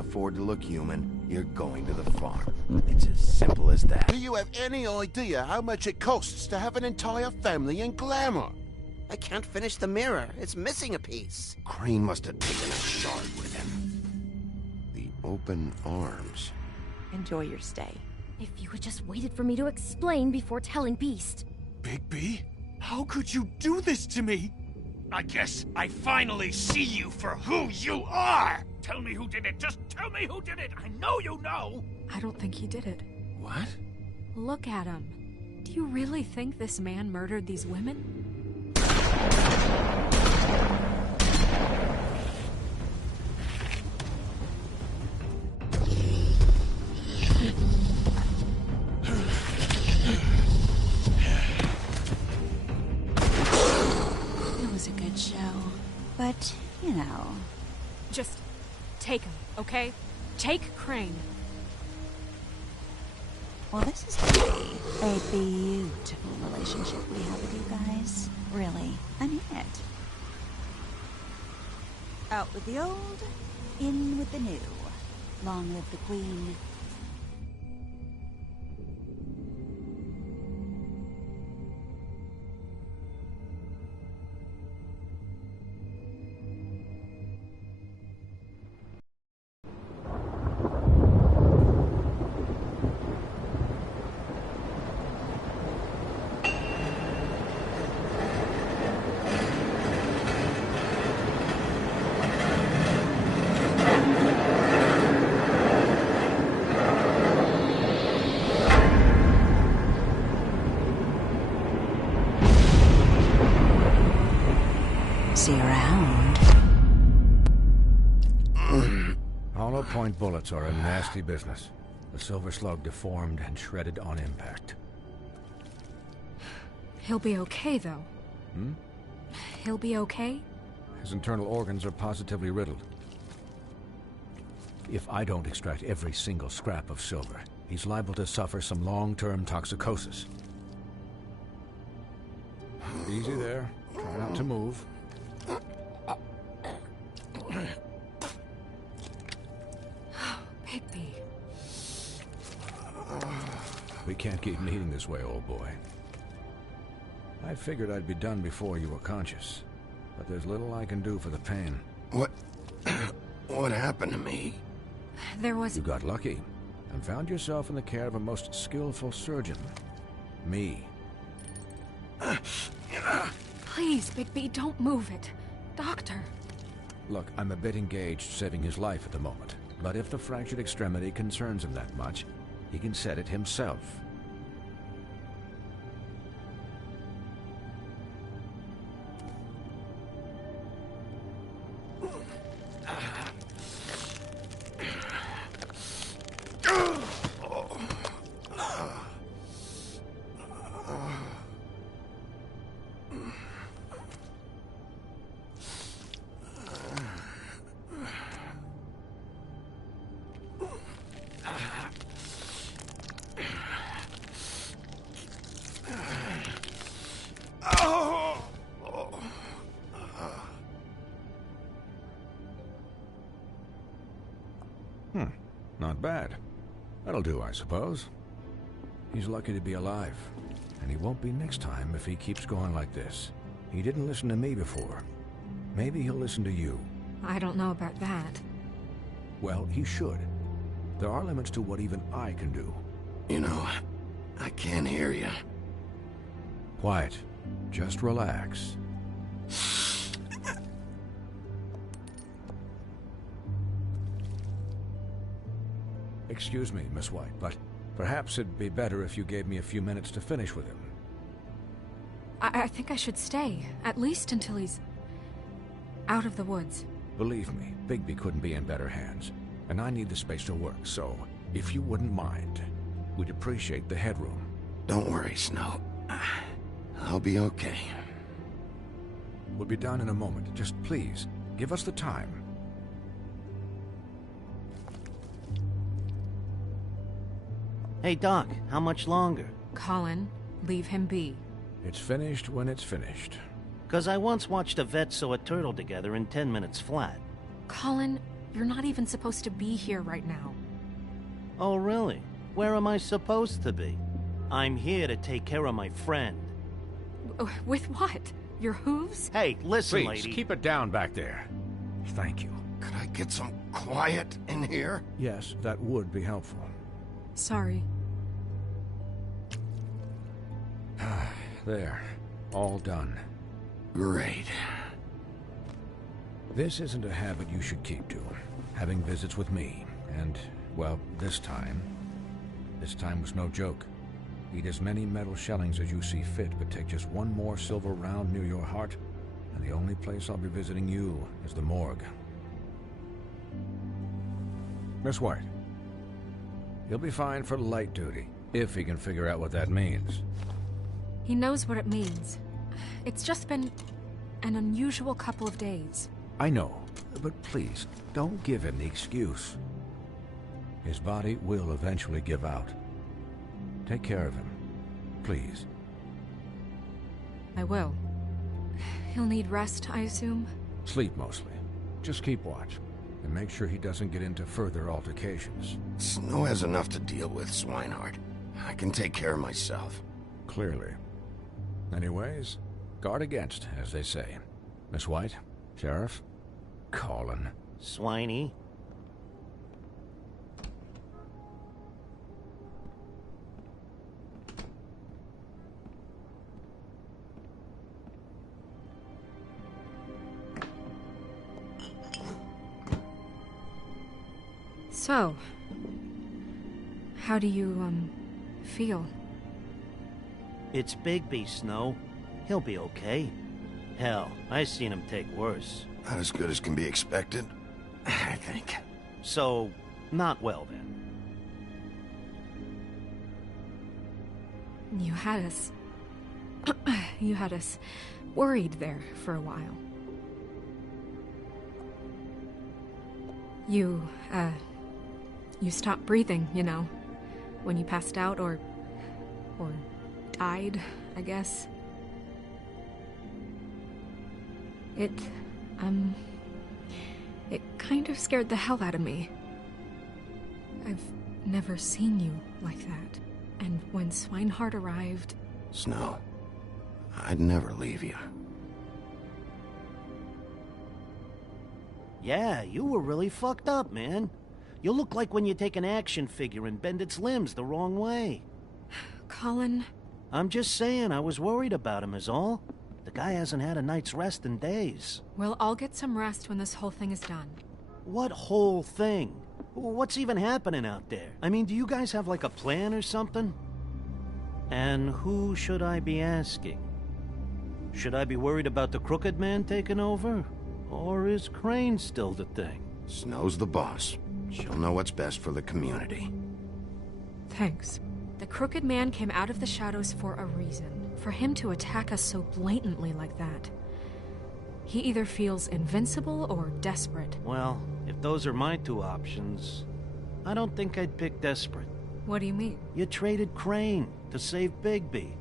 afford to look human, you're going to the farm. It's as simple as that. Do you have any idea how much it costs to have an entire family in Glamour? I can't finish the mirror. It's missing a piece. Crane must have taken a shard with him. The open arms. Enjoy your stay. If you had just waited for me to explain before telling Beast. Bigby? How could you do this to me? I guess I finally see you for who you are! Tell me who did it! Just tell me who did it! I know you know! I don't think he did it. What? Look at him. Do you really think this man murdered these women? It was a good show. But, you know... Just take him, okay? Take Crane. Well, this is gonna be a beautiful relationship we have with you guys. Really, I mean it. Out with the old, in with the new. Long live the Queen. See you around. Hollow point bullets are a nasty business. The Silver Slug deformed and shredded on impact. He'll be okay, though. Hmm? He'll be okay? His internal organs are positively riddled. If I don't extract every single scrap of silver, he's liable to suffer some long-term toxicosis. Easy there. Try not to move. Bigby. We can't keep meeting this way, old boy. I figured I'd be done before you were conscious, but there's little I can do for the pain. What... what happened to me? There was... You got lucky, and found yourself in the care of a most skillful surgeon. Me. Please, Bigby, don't move it. Doctor. Look, I'm a bit engaged saving his life at the moment, but if the fractured extremity concerns him that much, he can set it himself. Not bad. That'll do, I suppose. He's lucky to be alive, and he won't be next time if he keeps going like this. He didn't listen to me before. Maybe he'll listen to you. I don't know about that. Well, he should. There are limits to what even I can do. You know, I can't hear you. Quiet. Just relax. Excuse me, Miss White, but perhaps it'd be better if you gave me a few minutes to finish with him. I think I should stay, at least until he's out of the woods. Believe me, Bigby couldn't be in better hands, and I need the space to work, so if you wouldn't mind, we'd appreciate the headroom. Don't worry, Snow. I'll be okay. We'll be done in a moment. Just please, give us the time. Hey, Doc, how much longer? Colin, leave him be. It's finished when it's finished. 'Cause I once watched a vet sew a turtle together in 10 minutes flat. Colin, You're not even supposed to be here right now. Oh, really? Where am I supposed to be? I'm here to take care of my friend. With what? Your hooves? Hey, listen, Please, lady. keep it down back there. Thank you. Could I get some quiet in here? Yes, that would be helpful. Sorry. There. All done. Great. This isn't a habit you should keep to. Having visits with me. And, well, this time was no joke. Eat as many metal shellings as you see fit, but take just one more silver round near your heart, and the only place I'll be visiting you is the morgue. Miss White, he'll be fine for light duty, if he can figure out what that means. He knows what it means. It's just been an unusual couple of days. I know, but please, don't give him the excuse. His body will eventually give out. Take care of him, please. I will. He'll need rest, I assume? Sleep mostly. Just keep watch, and make sure he doesn't get into further altercations. Snow has enough to deal with, Swinehart. I can take care of myself. Clearly. Anyways, guard against, as they say. Miss White, Sheriff, Colin. Swiney. So, how do you, feel? It's Bigby, Snow. He'll be okay. Hell, I seen him take worse. Not as good as can be expected, I think. So, not well then. You had us... you had us worried there for a while. You stopped breathing, you know, when you passed out or died, I guess. It kind of scared the hell out of me. I've never seen you like that. And when Swinehart arrived... Snow, I'd never leave you. Yeah, you were really fucked up, man. You look like when you take an action figure and bend its limbs the wrong way. Colin... I'm just saying, I was worried about him is all. The guy hasn't had a night's rest in days. Well, I'll get some rest when this whole thing is done. What whole thing? What's even happening out there? I mean, do you guys have like a plan or something? And who should I be asking? Should I be worried about the Crooked Man taking over? Or is Crane still the thing? Snow's the boss. She'll know what's best for the community. Thanks. The Crooked Man came out of the shadows for a reason. For him to attack us so blatantly like that. He either feels invincible or desperate. Well, if those are my two options, I don't think I'd pick desperate. What do you mean? You traded Crane to save Bigby.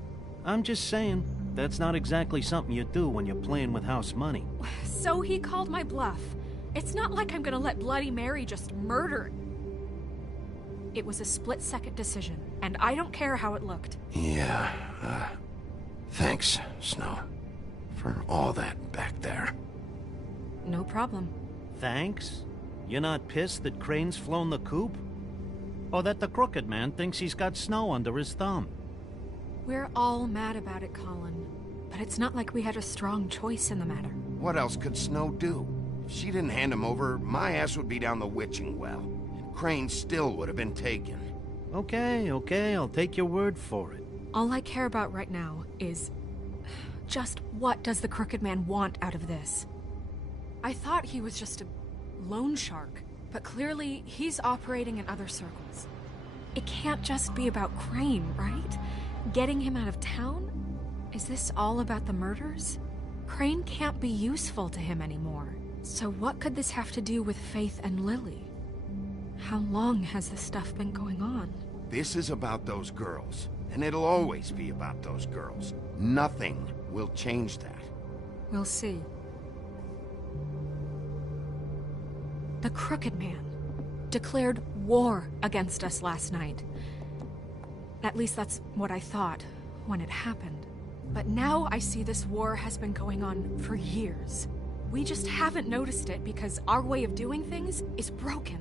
I'm just saying, that's not exactly something you do when you're playing with house money. So he called my bluff. It's not like I'm gonna let Bloody Mary just murder... It was a split-second decision, and I don't care how it looked. Yeah, thanks, Snow, for all that back there. No problem. Thanks? You're not pissed that Crane's flown the coop? Or that the Crooked Man thinks he's got Snow under his thumb? We're all mad about it, Colin. But it's not like we had a strong choice in the matter. What else could Snow do? If she didn't hand him over, my ass would be down the witching well. And Crane still would have been taken. Okay, I'll take your word for it. All I care about right now is... just what does the Crooked Man want out of this? I thought he was just a loan shark, but clearly he's operating in other circles. It can't just be about Crane, right? Getting him out of town? Is this all about the murders? Crane can't be useful to him anymore. So what could this have to do with Faith and Lily? How long has this stuff been going on? This is about those girls, and it'll always be about those girls. Nothing will change that. We'll see. The Crooked Man declared war against us last night. At least that's what I thought when it happened. But now I see this war has been going on for years. We just haven't noticed it because our way of doing things is broken.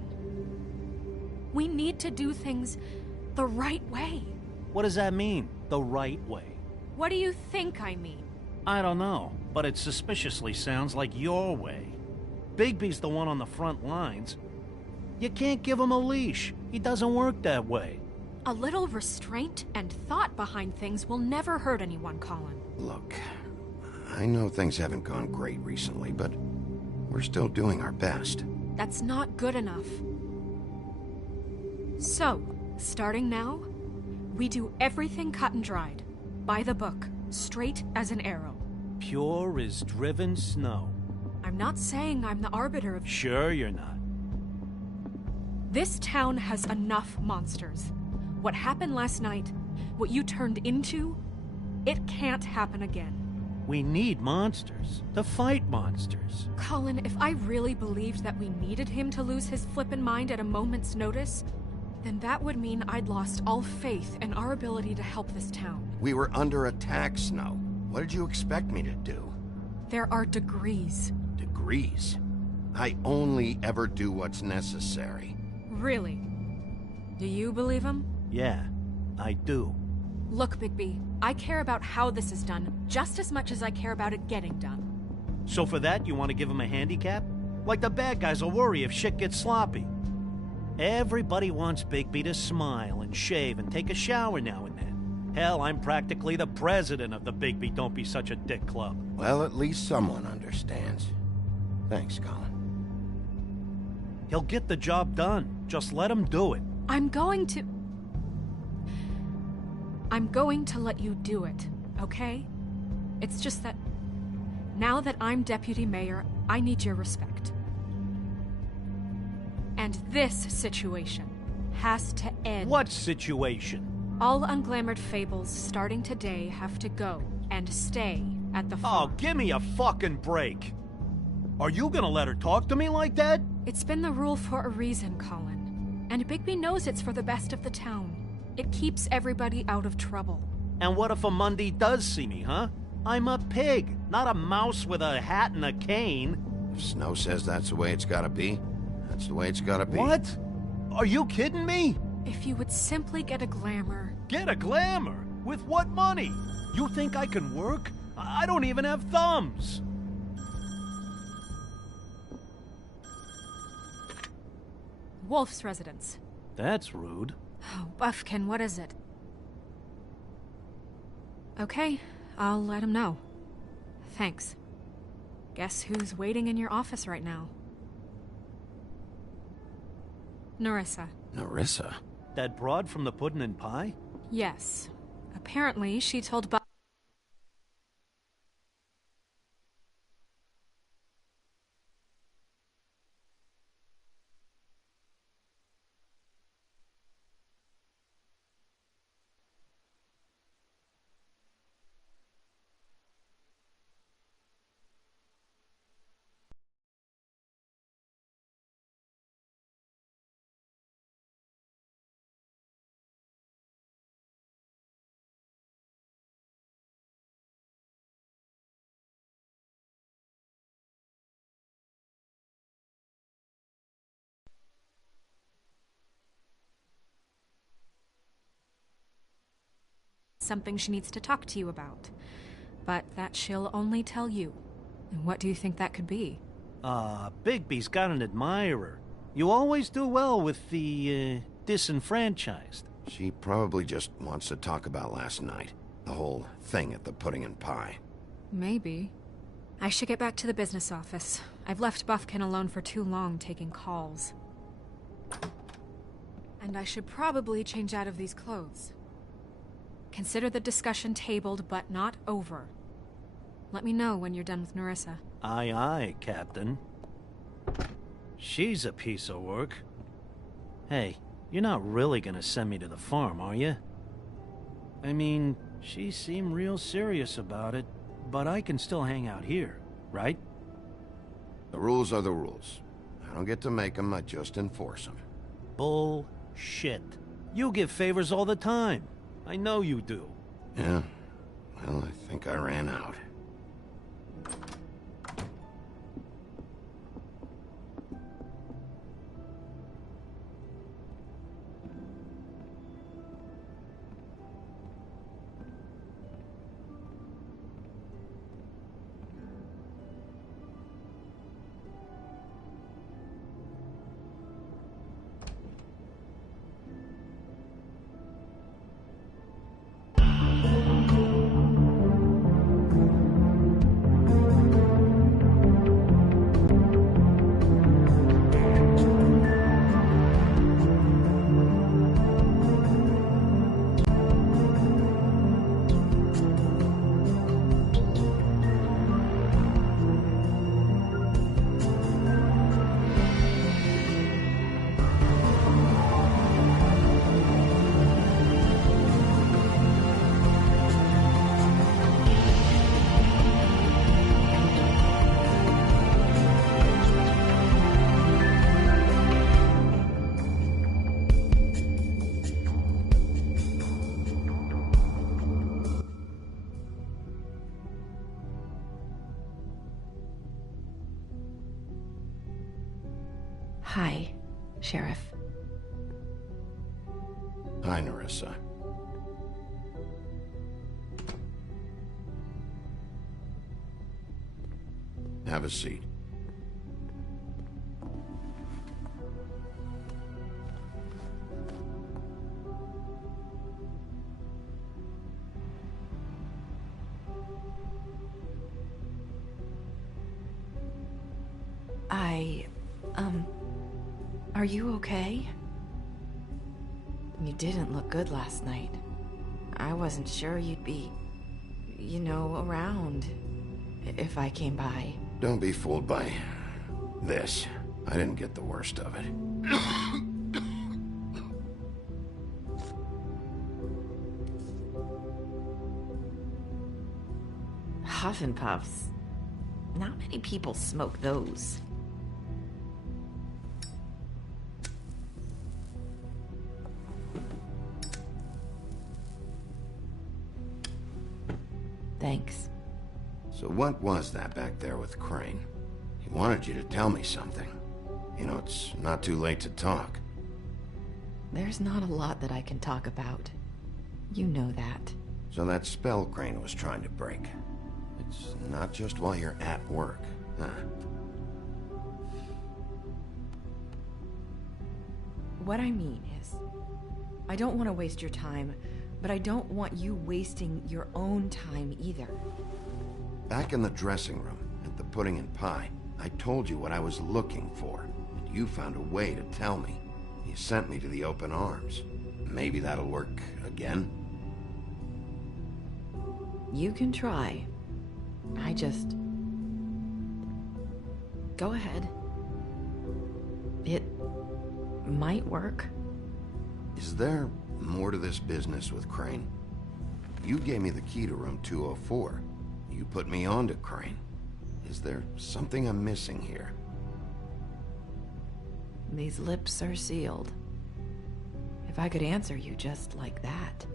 We need to do things the right way. What does that mean, the right way? What do you think I mean? I don't know, but it suspiciously sounds like your way. Bigby's the one on the front lines. You can't give him a leash. He doesn't work that way. A little restraint and thought behind things will never hurt anyone, Colin. Look, I know things haven't gone great recently, but we're still doing our best. That's not good enough. So, starting now, we do everything cut and dried. By the book, straight as an arrow. Pure as driven snow. I'm not saying I'm the arbiter of... Sure you're not. This town has enough monsters. What happened last night, what you turned into, it can't happen again. We need monsters. To fight monsters. Colin, if I really believed that we needed him to lose his flippin' mind at a moment's notice, then that would mean I'd lost all faith in our ability to help this town. We were under attack, Snow. What did you expect me to do? There are degrees. Degrees? I only ever do what's necessary. Really? Do you believe him? Yeah, I do. Look, Bigby, I care about how this is done just as much as I care about it getting done. So for that, you want to give him a handicap? Like the bad guys will worry if shit gets sloppy. Everybody wants Bigby to smile and shave and take a shower now and then. Hell, I'm practically the president of the Bigby Don't Be Such a Dick Club. Well, at least someone understands. Thanks, Colin. He'll get the job done. Just let him do it. I'm going to let you do it, okay? It's just that now that I'm deputy mayor, I need your respect. And this situation has to end. What situation? All unglamored fables starting today have to go and stay at the farm. Oh, give me a fucking break. Are you gonna let her talk to me like that? It's been the rule for a reason, Colin. And Bigby knows it's for the best of the town. It keeps everybody out of trouble. And what if a Mundy does see me, huh? I'm a pig, not a mouse with a hat and a cane. If Snow says that's the way it's gotta be, that's the way it's gotta be. What? Are you kidding me? If you would simply get a glamour. Get a glamour? With what money? You think I can work? I don't even have thumbs. Wolf's residence. That's rude. Oh, Buffkin, what is it? Okay, I'll let him know. Thanks. Guess who's waiting in your office right now? Nerissa. Nerissa? That broad from the Puddin' and Pie? Yes. Apparently, she told Buff... something she needs to talk to you about. But that she'll only tell you. And what do you think that could be? Bigby's got an admirer. You always do well with the, disenfranchised. She probably just wants to talk about last night. The whole thing at the Pudding and Pie. Maybe. I should get back to the business office. I've left Buffkin alone for too long taking calls. And I should probably change out of these clothes. Consider the discussion tabled, but not over. Let me know when you're done with Nerissa. Aye, aye, Captain. She's a piece of work. Hey, you're not really gonna send me to the farm, are you? I mean, she seemed real serious about it, but I can still hang out here, right? The rules are the rules. I don't get to make them, I just enforce them. Bullshit. You give favors all the time. I know you do. Yeah? Well, I think I ran out. Hi, Sheriff. Hi, Nerissa. Have a seat. Are you okay? You didn't look good last night. I wasn't sure you'd be, around if I came by. Don't be fooled by this. I didn't get the worst of it. Huff and Puffs. Not many people smoke those. Thanks. So what was that back there with Crane? He wanted you to tell me something. You know, it's not too late to talk. There's not a lot that I can talk about. You know that. So that spell Crane was trying to break. It's not just while you're at work, huh? What I mean is, I don't want to waste your time, but I don't want you wasting your own time either. Back in the dressing room, at the Pudding and Pie, I told you what I was looking for, and you found a way to tell me. You sent me to the open arms. Maybe that'll work again? You can try. I just... Go ahead. It might work. Is there more to this business with Crane? You gave me the key to room 204. You put me on to Crane. Is there something I'm missing here? These lips are sealed. If I could answer you just like that,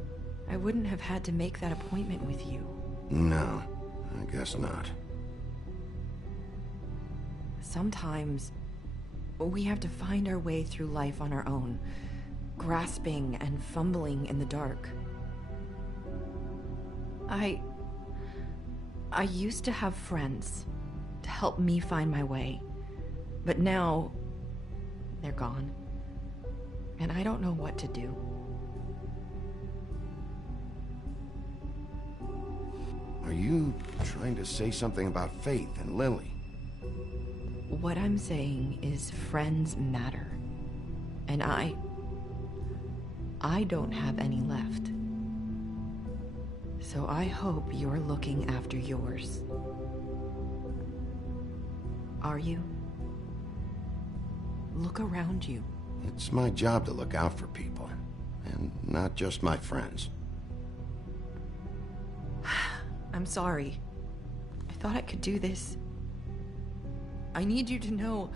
I wouldn't have had to make that appointment with you. No, I guess not. Sometimes we have to find our way through life on our own, grasping and fumbling in the dark. I used to have friends to help me find my way, but now they're gone, and I don't know what to do. Are you trying to say something about Faith and Lily? What I'm saying is friends matter, and I don't have any left. So I hope you're looking after yours. Are you? Look around you. It's my job to look out for people, and not just my friends. I'm sorry. I thought I could do this. I need you to know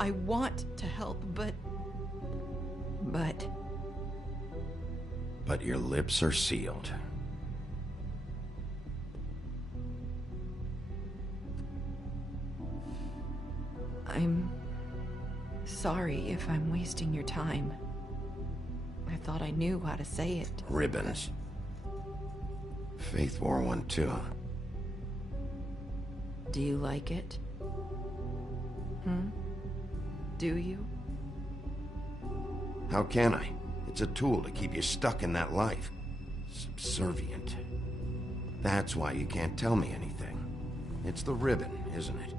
I want to help, but... But your lips are sealed. I'm sorry if I'm wasting your time. I thought I knew how to say it. Ribbons. Faith wore one too. Do you like it? Do you? How can I? It's a tool to keep you stuck in that life. Subservient. That's why you can't tell me anything. It's the ribbon, isn't it?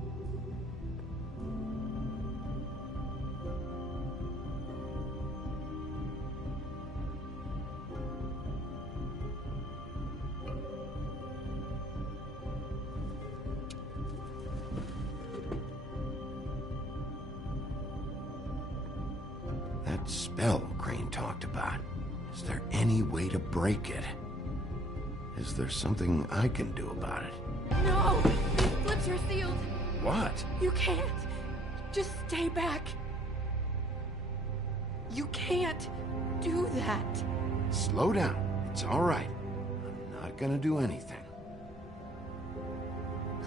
That spell Crane talked about. Is there any way to break it? Is there something I can do about it? No! These lips are sealed! What? You can't! Just stay back! You can't do that! Slow down. It's all right. I'm not gonna do anything.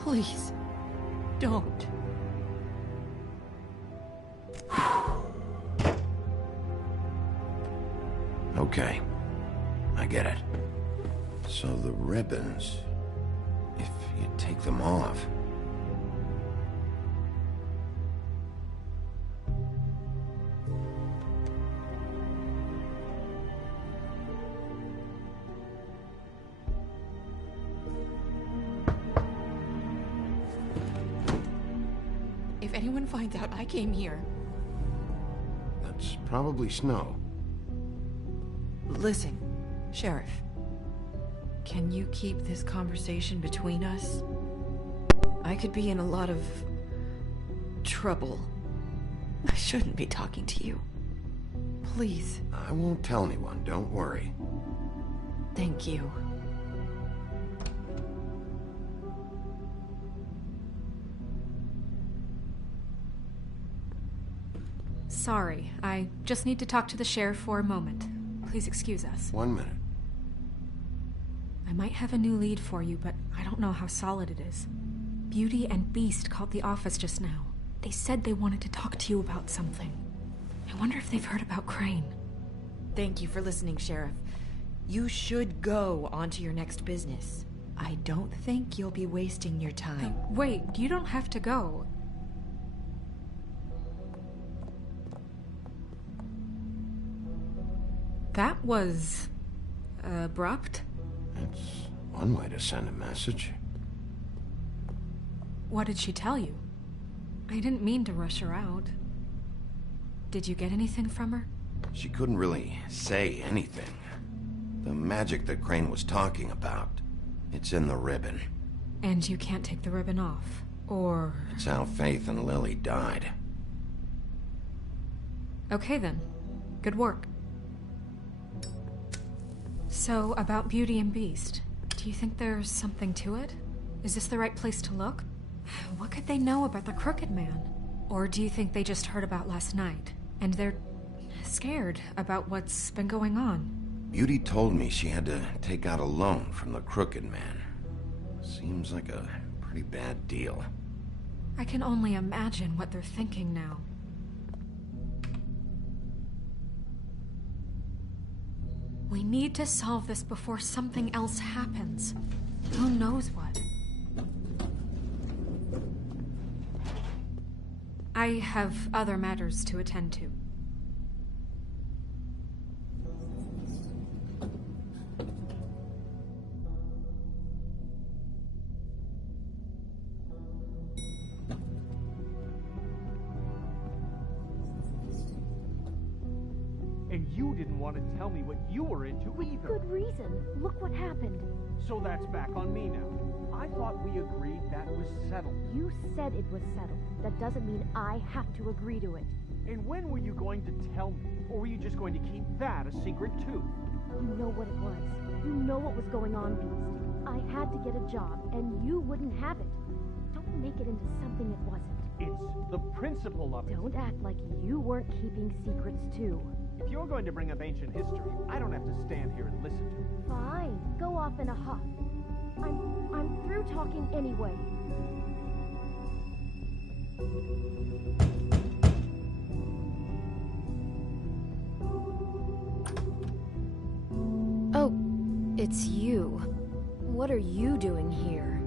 Please, don't. Okay. I get it. So the ribbons... if you take them off... If anyone finds out I came here... That's probably Snow. Listen, Sheriff. Can you keep this conversation between us? I could be in a lot of... trouble. I shouldn't be talking to you. Please. I won't tell anyone, don't worry. Thank you. Sorry, I just need to talk to the sheriff for a moment. Please excuse us. 1 minute. I might have a new lead for you, but I don't know how solid it is. Beauty and Beast called the office just now. They said they wanted to talk to you about something. I wonder if they've heard about Crane. Thank you for listening, Sheriff. You should go on to your next business. I don't think you'll be wasting your time. Wait, you don't have to go. That was... abrupt? That's one way to send a message. What did she tell you? I didn't mean to rush her out. Did you get anything from her? She couldn't really say anything. The magic that Crane was talking about, it's in the ribbon. And you can't take the ribbon off, or... It's how Faith and Lily died. Okay then. Good work. So, about Beauty and Beast, do you think there's something to it? Is this the right place to look? What could they know about the Crooked Man? Or do you think they just heard about last night, and they're scared about what's been going on? Beauty told me she had to take out a loan from the Crooked Man. Seems like a pretty bad deal. I can only imagine what they're thinking now. We need to solve this before something else happens. Who knows what? I have other matters to attend to. And you didn't want to tell me what you were into either. Good reason. Look what happened. So that's back on me now. I thought we agreed that was settled. You said it was settled. That doesn't mean I have to agree to it. And when were you going to tell me? Or were you just going to keep that a secret too? You know what it was. You know what was going on, Beast. I had to get a job, and you wouldn't have it. Don't make it into something it wasn't. It's the principle of it. Don't act like you weren't keeping secrets, too. If you're going to bring up ancient history, I don't have to stand here and listen to it. Fine. Go off in a huff. I'm through talking anyway. Oh, it's you. What are you doing here?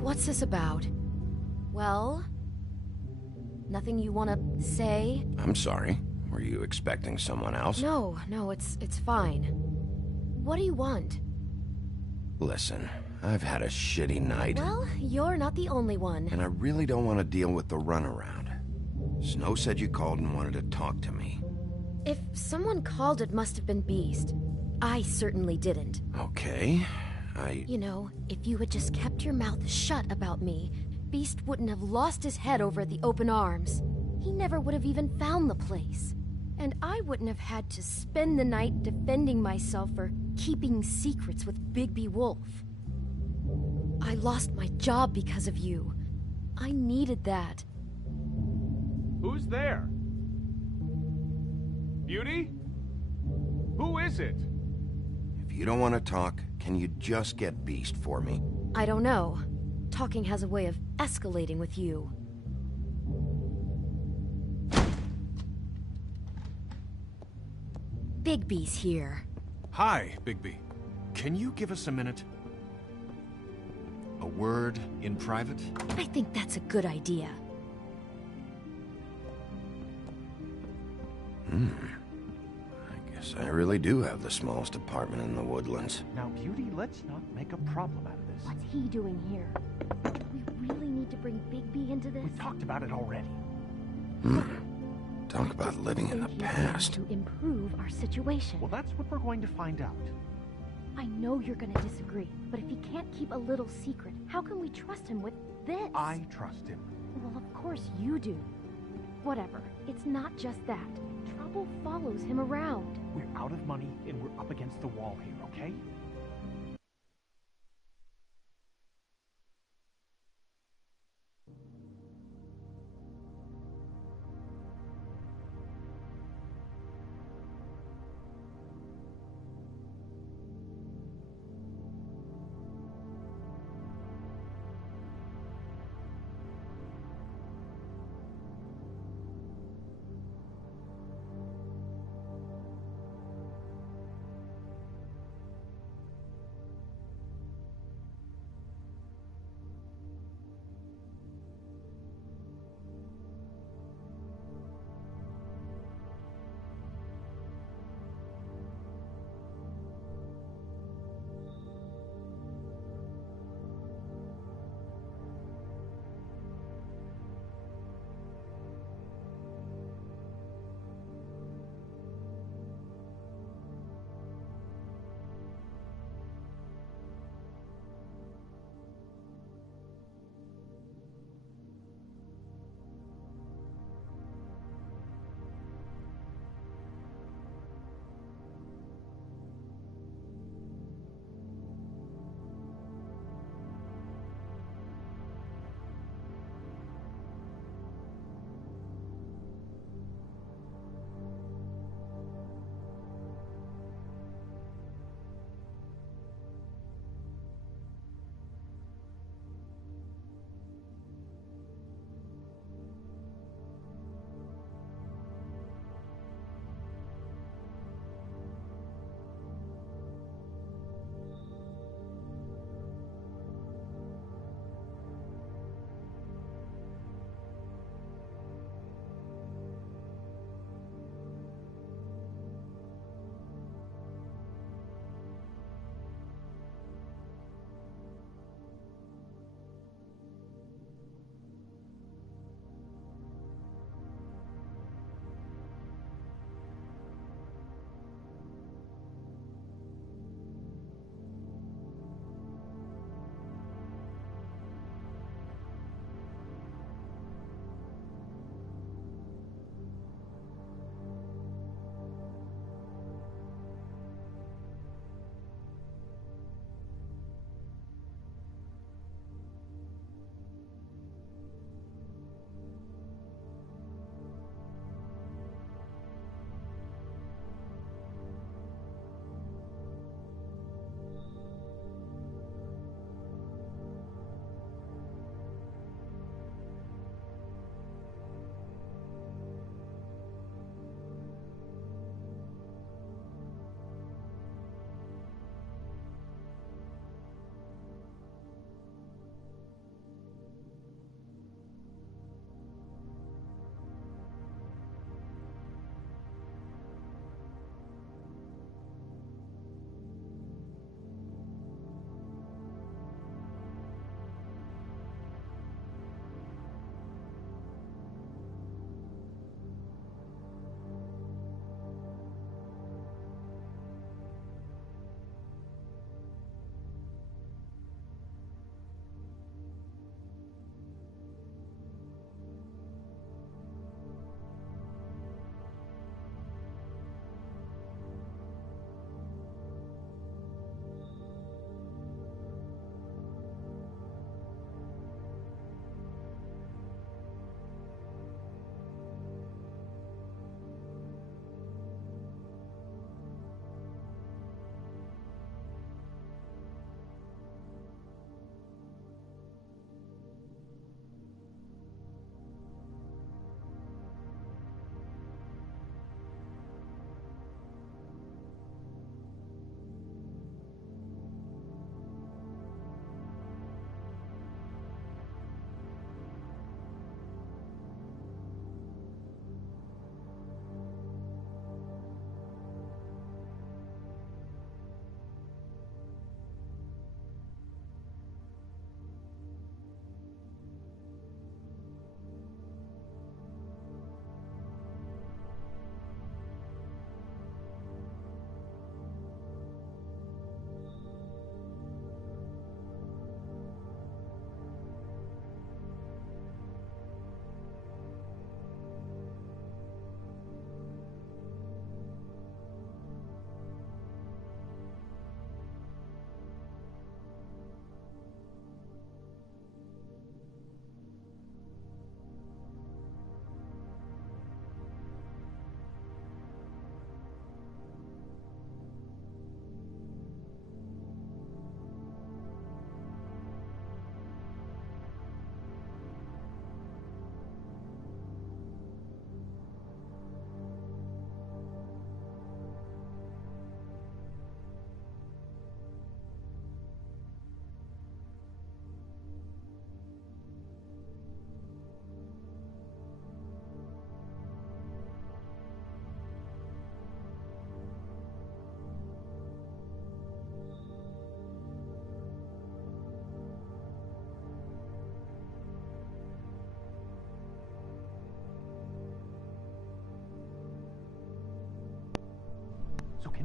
What's this about? Well, nothing you want to say? I'm sorry. Were you expecting someone else? No, it's fine. What do you want? Listen, I've had a shitty night. Well, you're not the only one. And I really don't want to deal with the runaround. Snow said you called and wanted to talk to me. If someone called, it must have been Beast. I certainly didn't. Okay, You know, if you had just kept your mouth shut about me, Beast wouldn't have lost his head over at the Open Arms. He never would have even found the place. And I wouldn't have had to spend the night defending myself for keeping secrets with Bigby Wolf. I lost my job because of you. I needed that. Who's there? Beauty? Who is it? if you don't want to talk, can you just get Beast for me? I don't know. Talking has a way of escalating with you. Bigby's here. Hi, Bigby. Can you give us a minute? A word in private? I think that's a good idea. I guess I really do have the smallest apartment in the Woodlands. Now, Beauty, let's not make a problem out of this. What's he doing here? We really need to bring Bigby into this? We talked about it already. Talk about living in the Think he's past. going to improve our situation. Well, that's what we're going to find out. I know you're gonna disagree, but if he can't keep a little secret, how can we trust him with this? I trust him. Well, of course you do. Whatever. It's not just that. Trouble follows him around. We're out of money and we're up against the wall here, okay?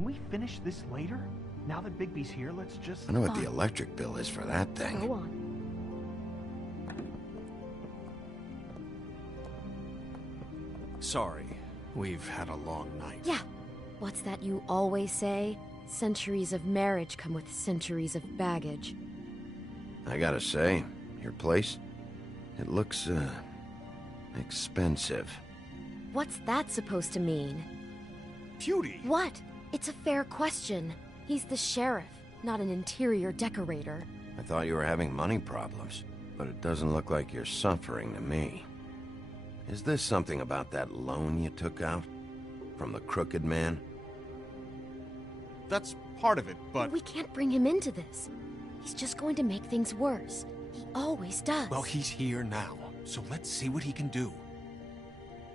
Can we finish this later? Now that Bigby's here, let's just... I know what the electric bill is for that thing. Go on. Sorry, we've had a long night. Yeah. What's that you always say? Centuries of marriage come with centuries of baggage. I gotta say, your place, it looks, expensive. What's that supposed to mean? Beauty! What? It's a fair question. He's the sheriff, not an interior decorator. I thought you were having money problems, but it doesn't look like you're suffering to me. Is this something about that loan you took out? From the Crooked Man? That's part of it, but... We can't bring him into this. He's just going to make things worse. He always does. Well, he's here now, so let's see what he can do.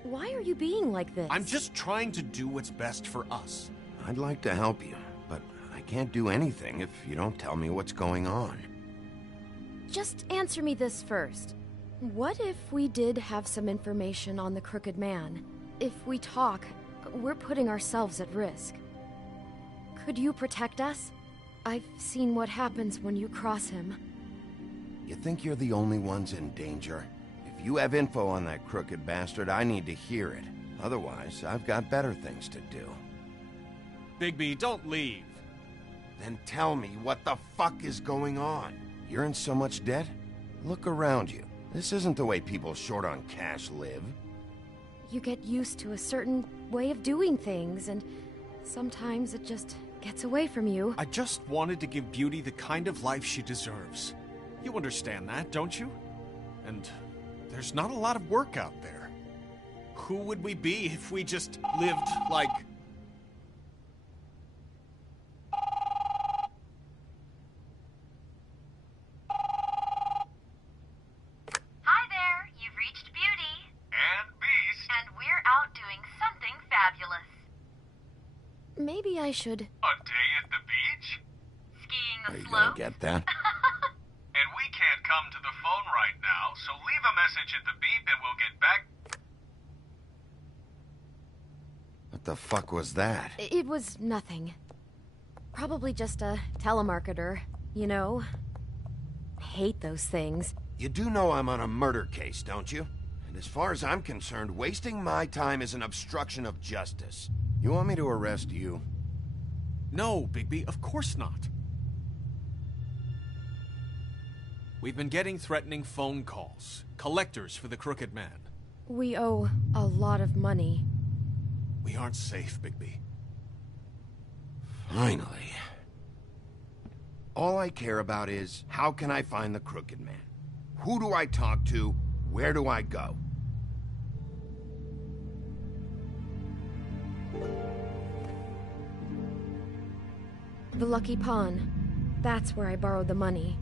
Why are you being like this? I'm just trying to do what's best for us. I'd like to help you, but I can't do anything if you don't tell me what's going on. Just answer me this first. What if we did have some information on the Crooked Man? If we talk, we're putting ourselves at risk. Could you protect us? I've seen what happens when you cross him. You think you're the only ones in danger? If you have info on that crooked bastard, I need to hear it. Otherwise, I've got better things to do. Bigby, don't leave. Then tell me what the fuck is going on? You're in so much debt? Look around you. This isn't the way people short on cash live. You get used to a certain way of doing things, and sometimes it just gets away from you. I just wanted to give Beauty the kind of life she deserves. You understand that, don't you? And there's not a lot of work out there. Who would we be if we just lived like... Hi there, you've reached Beauty. And Beast. And we're out doing something fabulous. Maybe I should... A day at the beach? Skiing the Are you slopes? gonna get that? And we can't come to the phone right now, so leave a message at the beep and we'll get back. What the fuck was that? It was nothing. Probably just a telemarketer, you know? I hate those things. You do know I'm on a murder case, don't you? And as far as I'm concerned, wasting my time is an obstruction of justice. You want me to arrest you? No, Bigby, of course not. We've been getting threatening phone calls. Collectors for the Crooked Man. We owe a lot of money. We aren't safe, Bigby. Finally. All I care about is, how can I find the Crooked Man? Who do I talk to? Where do I go? The Lucky Pawn. That's where I borrowed the money.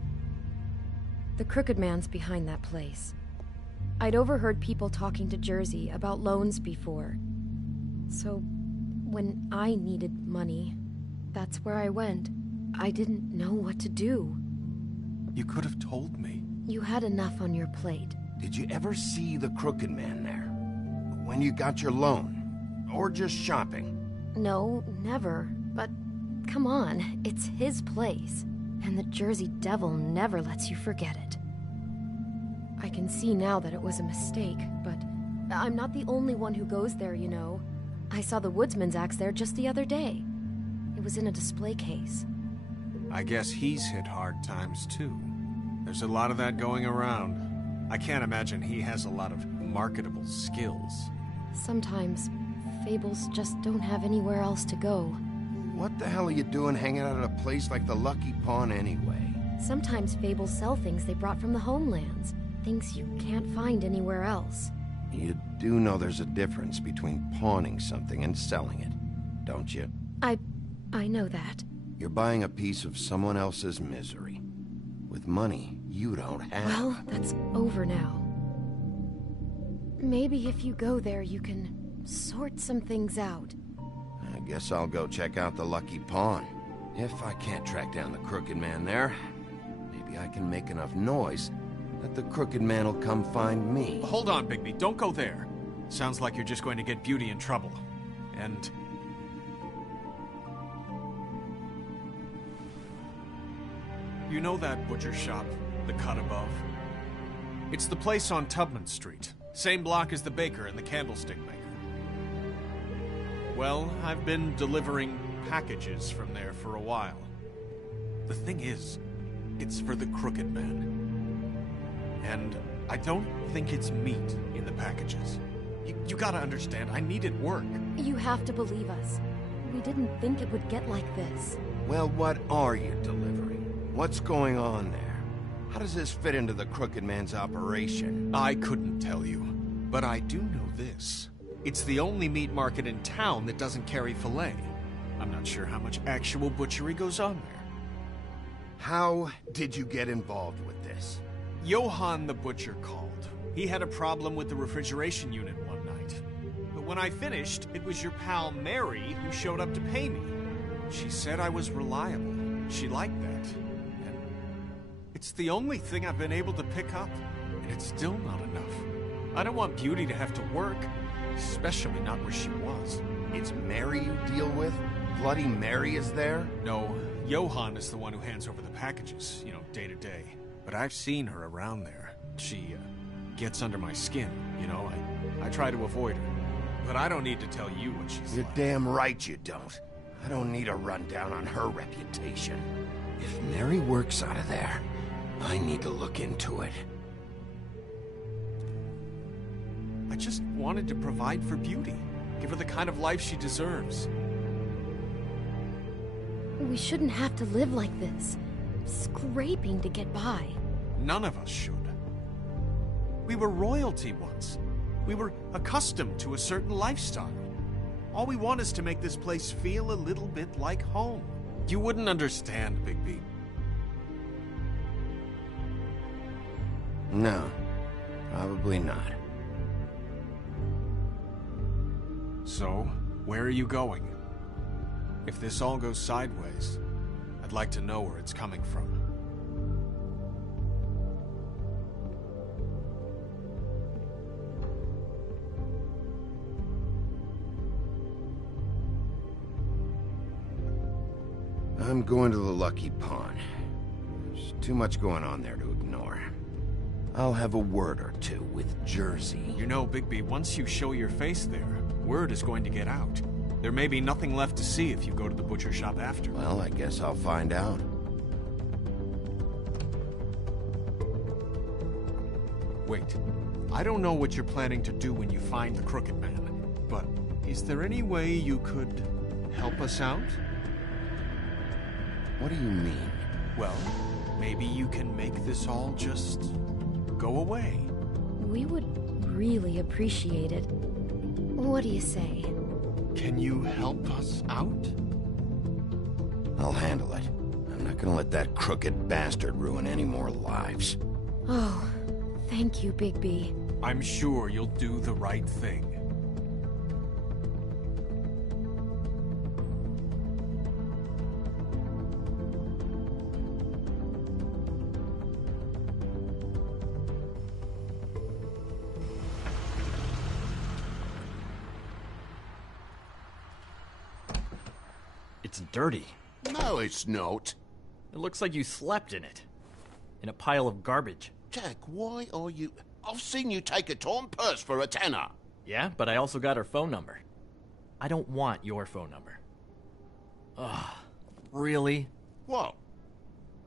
The Crooked Man's behind that place. I'd overheard people talking to Jersey about loans before. So, when I needed money, that's where I went. I didn't know what to do. You could have told me. You had enough on your plate. Did you ever see the Crooked Man there? When you got your loan? Or just shopping? No, never. But come on, it's his place. And the Jersey Devil never lets you forget it. I can see now that it was a mistake, but I'm not the only one who goes there, you know. I saw the Woodsman's axe there just the other day. It was in a display case. I guess he's hit hard times, too. There's a lot of that going around. I can't imagine he has a lot of marketable skills. Sometimes, fables just don't have anywhere else to go. What the hell are you doing hanging out at a place like the Lucky Pawn anyway? Sometimes fables sell things they brought from the homelands. Things you can't find anywhere else. You do know there's a difference between pawning something and selling it, don't you? I know that. You're buying a piece of someone else's misery. With money you don't have. Well, that's over now. Maybe if you go there, you can sort some things out. I guess I'll go check out the Lucky Pawn. If I can't track down the Crooked Man there, maybe I can make enough noise that the Crooked Man will come find me. Hold on, Bigby. Don't go there. Sounds like you're just going to get Beauty in trouble. And... You know that butcher shop, the cut above? It's the place on Tubman Street. Same block as the baker and the candlestick maker. Well, I've been delivering packages from there for a while. The thing is, it's for the Crooked Man. And I don't think it's meat in the packages. You gotta understand, I needed work. You have to believe us. We didn't think it would get like this. Well, what are you delivering? What's going on there? How does this fit into the Crooked Man's operation? I couldn't tell you, but I do know this. It's the only meat market in town that doesn't carry filet. I'm not sure how much actual butchery goes on there. How did you get involved with this? Johann the butcher called. He had a problem with the refrigeration unit one night. But when I finished, it was your pal Mary who showed up to pay me. She said I was reliable. She liked that. And it's the only thing I've been able to pick up, and it's still not enough. I don't want Beauty to have to work, especially not where she was. It's Mary you deal with? Bloody Mary is there? No, Johann is the one who hands over the packages, day to day. But I've seen her around there. She, gets under my skin, I try to avoid her. But I don't need to tell you what she's You're like. damn right you don't. I don't need a rundown on her reputation. If Mary works out of there, I need to look into it. I just wanted to provide for Beauty. Give her the kind of life she deserves. We shouldn't have to live like this, scraping to get by. None of us should. We were royalty once. We were accustomed to a certain lifestyle. All we want is to make this place feel a little bit like home. You wouldn't understand, Bigby. No, probably not. So, where are you going? If this all goes sideways, I'd like to know where it's coming from. I'm going to the Lucky Pawn. There's too much going on there to ignore. I'll have a word or two with Jersey. You know, Bigby, once you show your face there, word is going to get out. There may be nothing left to see if you go to the butcher shop after. Well, I guess I'll find out. Wait. I don't know what you're planning to do when you find the Crooked Man, but is there any way you could help us out? What do you mean? Well, maybe you can make this all just go away. We would really appreciate it. What do you say? Can you help us out? I'll handle it. I'm not gonna let that crooked bastard ruin any more lives. Oh, thank you, Bigby. I'm sure you'll do the right thing. It's dirty. No, it's not. It looks like you slept in it. In a pile of garbage. Jack, why are you... I've seen you take a torn purse for a tenner. Yeah, but I also got her phone number. I don't want your phone number. Ugh. Really? What?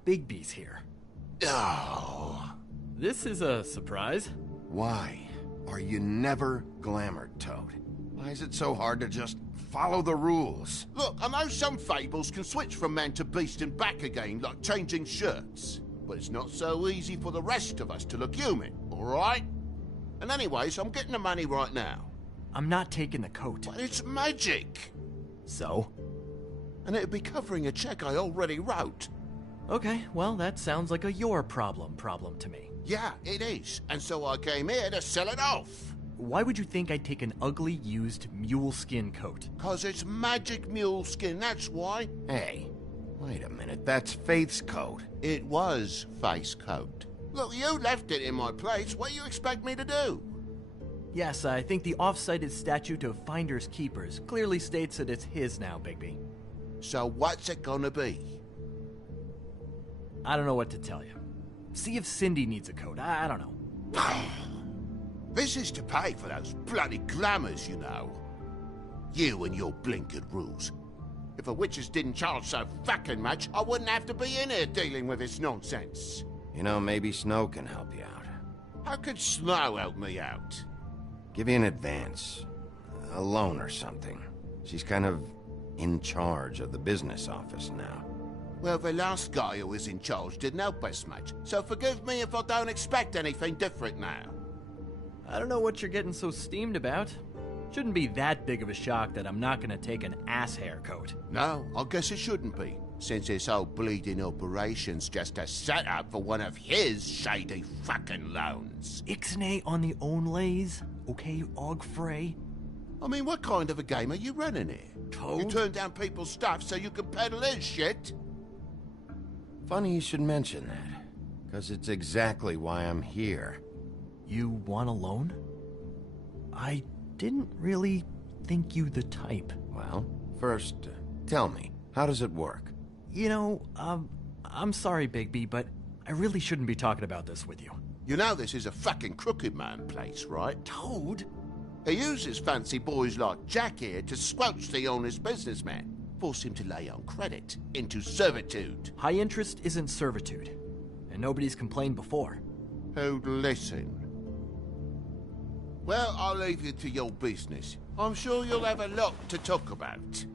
Bigby's here. Oh. This is a surprise. Why are you never glamored, Toad? Why is it so hard to just follow the rules? Look, I know some fables can switch from man to beast and back again, like changing shirts. But it's not so easy for the rest of us to look human, alright? And anyways, I'm getting the money right now. I'm not taking the coat. But it's magic. So? And it'd be covering a check I already wrote. Okay, well, that sounds like a your problem to me. Yeah, it is. And so I came here to sell it off. Why would you think I'd take an ugly, used mule skin coat? 'Cause it's magic mule skin, that's why. Hey, wait a minute, that's Faith's coat. It was Faith's coat. Look, you left it in my place. What do you expect me to do? Yes, I think the off-cited statute of Finders Keepers clearly states that it's his now, Bigby. So what's it gonna be? I don't know what to tell you. See if Cindy needs a coat. I don't know. This is to pay for those bloody glamours, you know. You and your blinkered rules. If the witches didn't charge so fucking much, I wouldn't have to be in here dealing with this nonsense. You know, maybe Snow can help you out. How could Snow help me out? Give you an advance. A loan or something. She's kind of in charge of the business office now. Well, the last guy who was in charge didn't help us much, so forgive me if I don't expect anything different now. I don't know what you're getting so steamed about. Shouldn't be that big of a shock that I'm not gonna take an ass hair coat. No, I guess it shouldn't be, since this whole bleeding operation's just a setup for one of his shady fucking loans. Ixnay on the onlays, okay, Og Frey? I mean, what kind of a game are you running here? Toad? You turn down people's stuff so you can peddle his shit? Funny you should mention that, because it's exactly why I'm here. You want a loan? I didn't really think you the type. Well, first, tell me, how does it work? You know, I'm sorry, Bigby, but I really shouldn't be talking about this with you. You know this is a fucking crooked man place, right? Toad? He uses fancy boys like Jack here to squelch the honest businessman. Force him to lay on credit into servitude. High interest isn't servitude, and nobody's complained before. Who'd listen? Well, I'll leave you to your business. I'm sure you'll have a lot to talk about.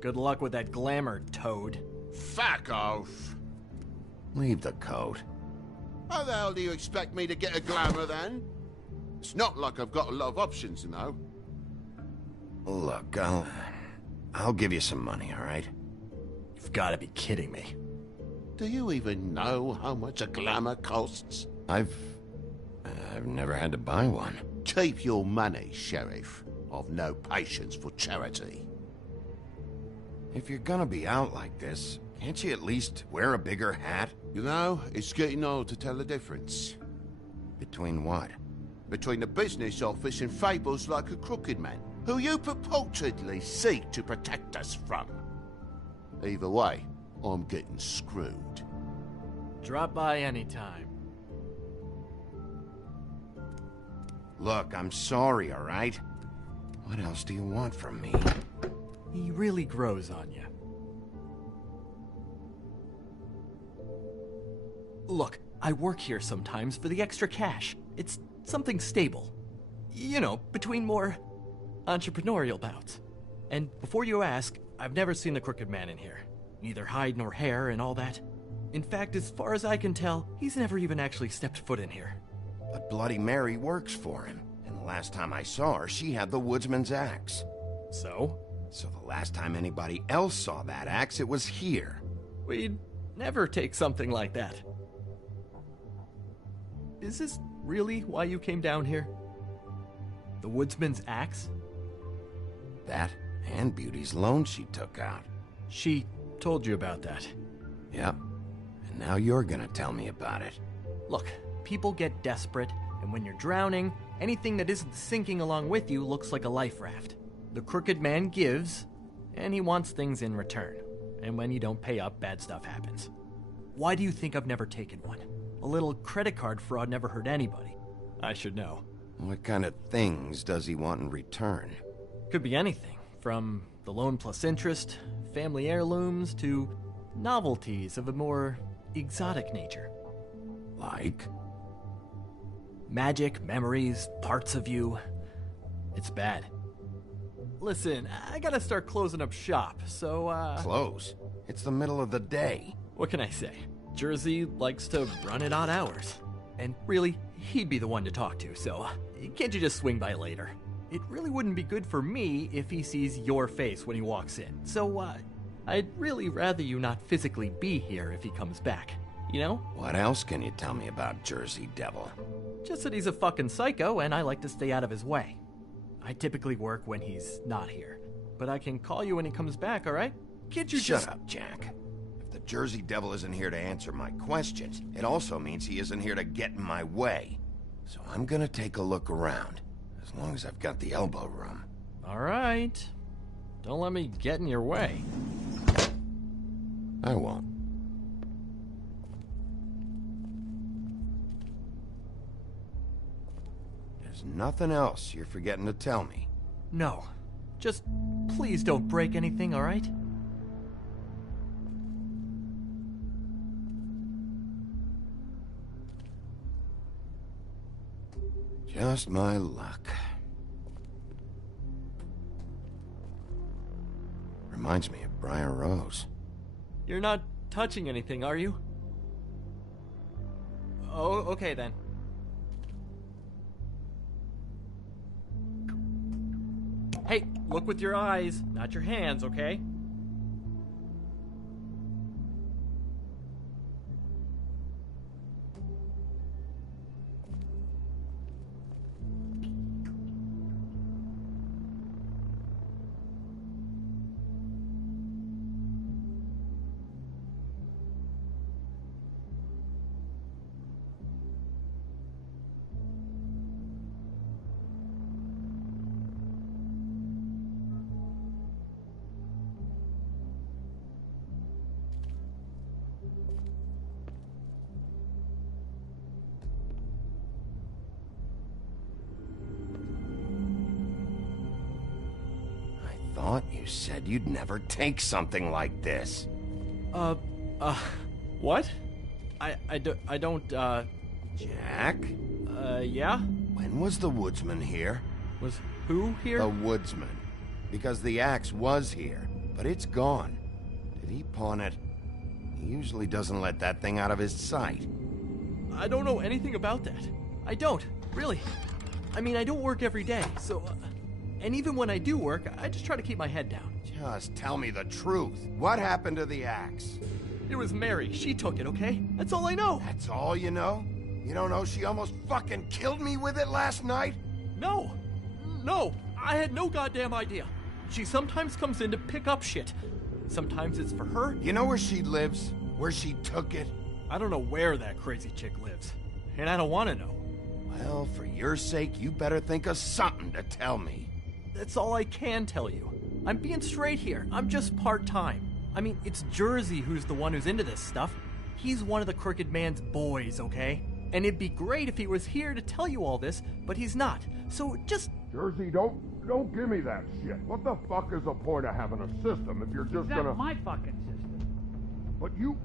Good luck with that glamour, Toad. Fuck off. Leave the coat. How the hell do you expect me to get a glamour then? It's not like I've got a lot of options, you know. Look, I'll give you some money, all right? You've got to be kidding me. Do you even know how much a glamour costs? I've never had to buy one. Keep your money, Sheriff. I've no patience for charity. If you're gonna be out like this, can't you at least wear a bigger hat? You know, it's getting old to tell the difference. Between what? Between the business office and fables like a crooked man, who you purportedly seek to protect us from. Either way, I'm getting screwed. Drop by anytime. Look, I'm sorry, all right? What else do you want from me? He really grows on you. Look, I work here sometimes for the extra cash. It's something stable. You know, between more entrepreneurial bouts. And before you ask, I've never seen the Crooked Man in here. Neither hide nor hair and all that. In fact, as far as I can tell, he's never even actually stepped foot in here. But Bloody Mary works for him. And the last time I saw her, she had the woodsman's axe. So? So the last time anybody else saw that axe, it was here. We'd never take something like that. Is this really why you came down here? The woodsman's axe? That and Beauty's loan she took out. She told you about that. Yep. And now you're gonna tell me about it. Look, people get desperate, and when you're drowning, anything that isn't sinking along with you looks like a life raft. The Crooked Man gives, and he wants things in return. And when you don't pay up, bad stuff happens. Why do you think I've never taken one? A little credit card fraud never hurt anybody. I should know. What kind of things does he want in return? Could be anything, from the loan plus interest, family heirlooms, to novelties of a more exotic nature. Like? Magic, memories, parts of you. It's bad. Listen, I gotta start closing up shop, so, Close? It's the middle of the day. What can I say? Jersey likes to run at odd hours. And really, he'd be the one to talk to, so can't you just swing by later? It really wouldn't be good for me if he sees your face when he walks in, so, I'd really rather you not physically be here if he comes back, you know? What else can you tell me about Jersey Devil? Just that he's a fucking psycho and I like to stay out of his way. I typically work when he's not here, but I can call you when he comes back, alright? Can't you Shut up, Jack. If the Jersey Devil isn't here to answer my questions, it also means he isn't here to get in my way. So I'm gonna take a look around, as long as I've got the elbow room. Alright. Don't let me get in your way. I won't. There's nothing else you're forgetting to tell me. No. Just please don't break anything, alright? Just my luck. Reminds me of Briar Rose. You're not touching anything, are you? Oh, okay then. Hey, look with your eyes, not your hands, okay? Thought you said you'd never take something like this. What? I don't, Jack? Yeah? When was the woodsman here? Was who here? The woodsman. Because the axe was here, but it's gone. Did he pawn it? He usually doesn't let that thing out of his sight. I don't know anything about that. I don't, really. I mean, I don't work every day, so... and even when I do work, I just try to keep my head down. Just tell me the truth. What happened to the axe? It was Mary. She took it, okay? That's all I know. That's all you know? You don't know she almost fucking killed me with it last night? No. No. I had no goddamn idea. She sometimes comes in to pick up shit. Sometimes it's for her. You know where she lives? Where she took it? I don't know where that crazy chick lives. And I don't want to know. Well, for your sake, you better think of something to tell me. That's all I can tell you. I'm being straight here. I'm just part-time. I mean, it's Jersey who's the one who's into this stuff. He's one of the Crooked Man's boys, okay? And it'd be great if he was here to tell you all this, but he's not. So just... Jersey, don't give me that shit. What the fuck is the point of having a system if you're just gonna... That's my fucking system. But you...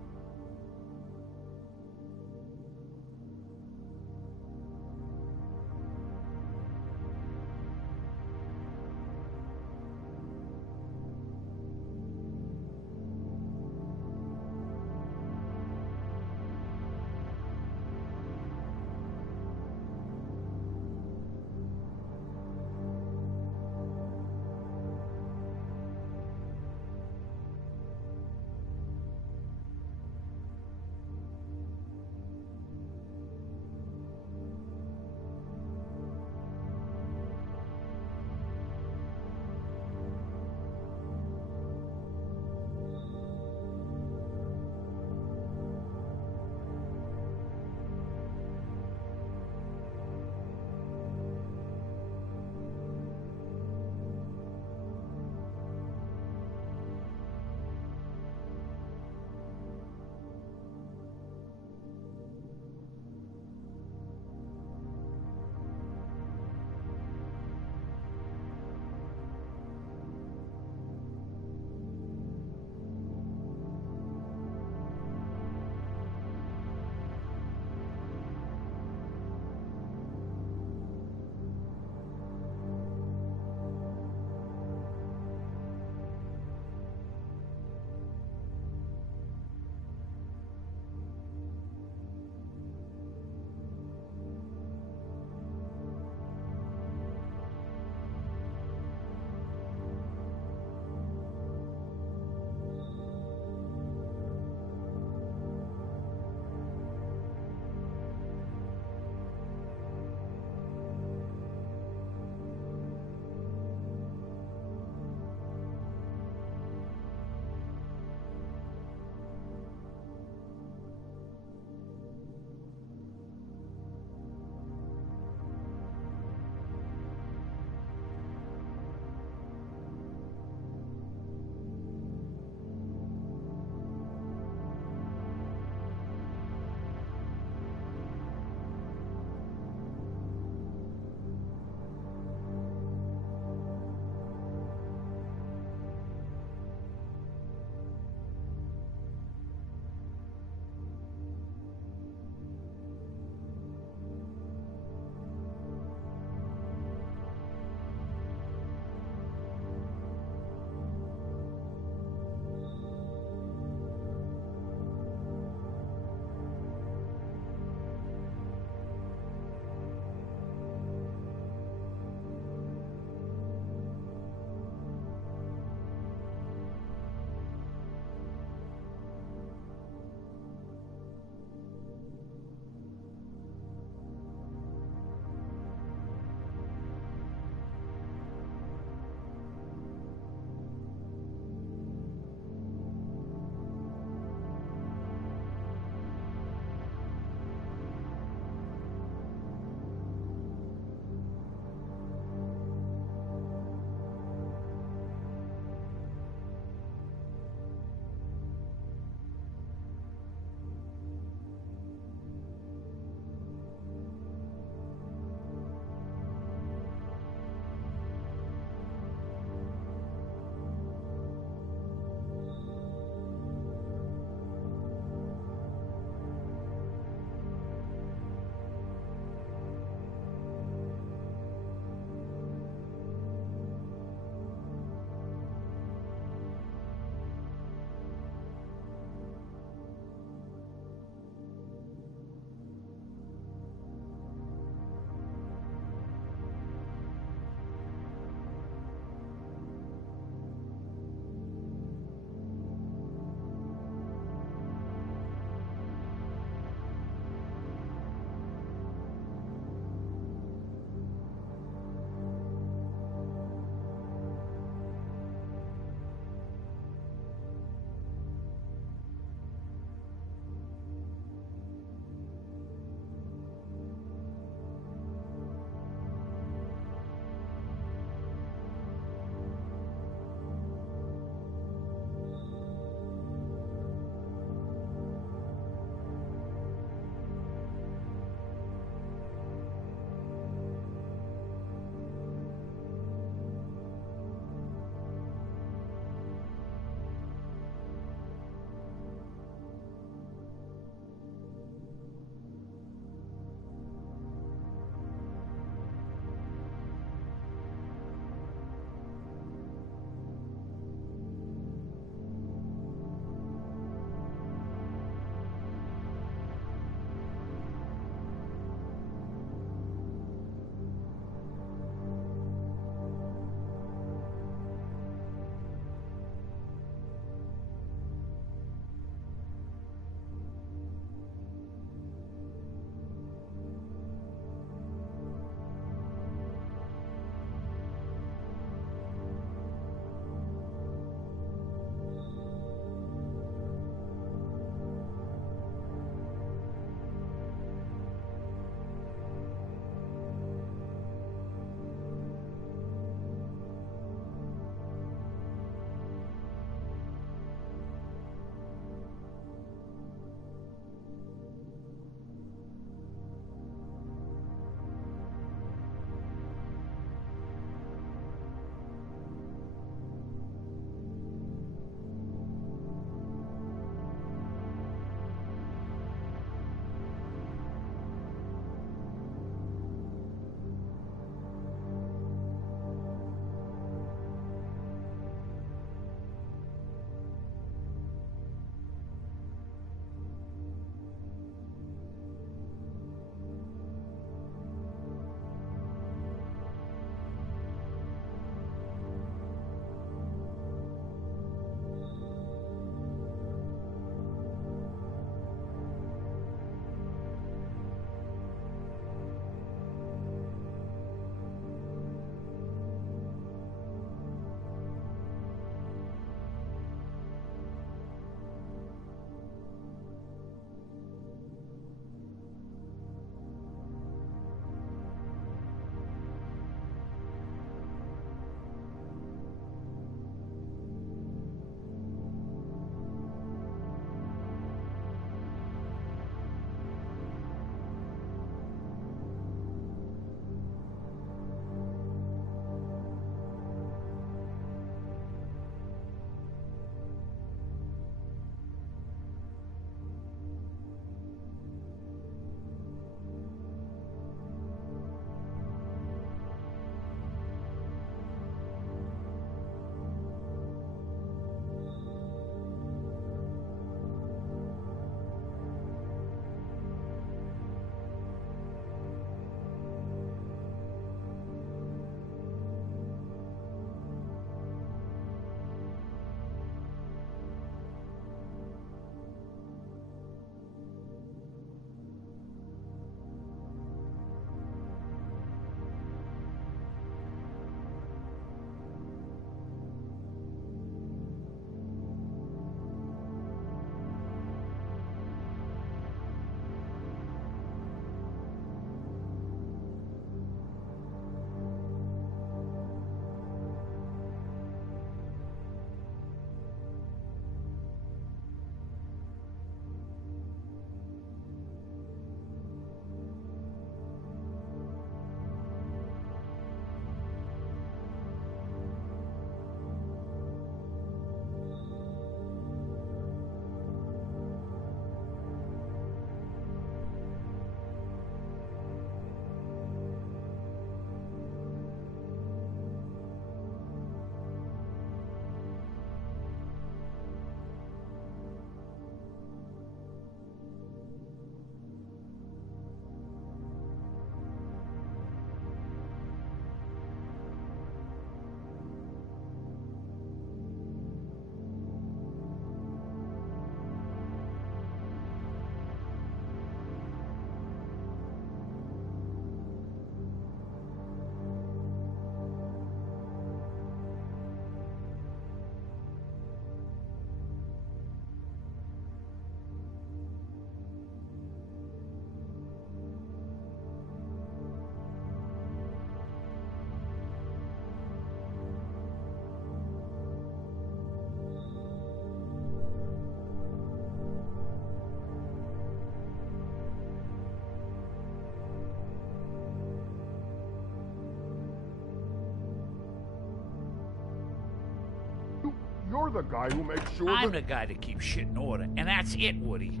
You're the guy who makes sure I'm the guy that keeps shit in order, and that's it, Woody.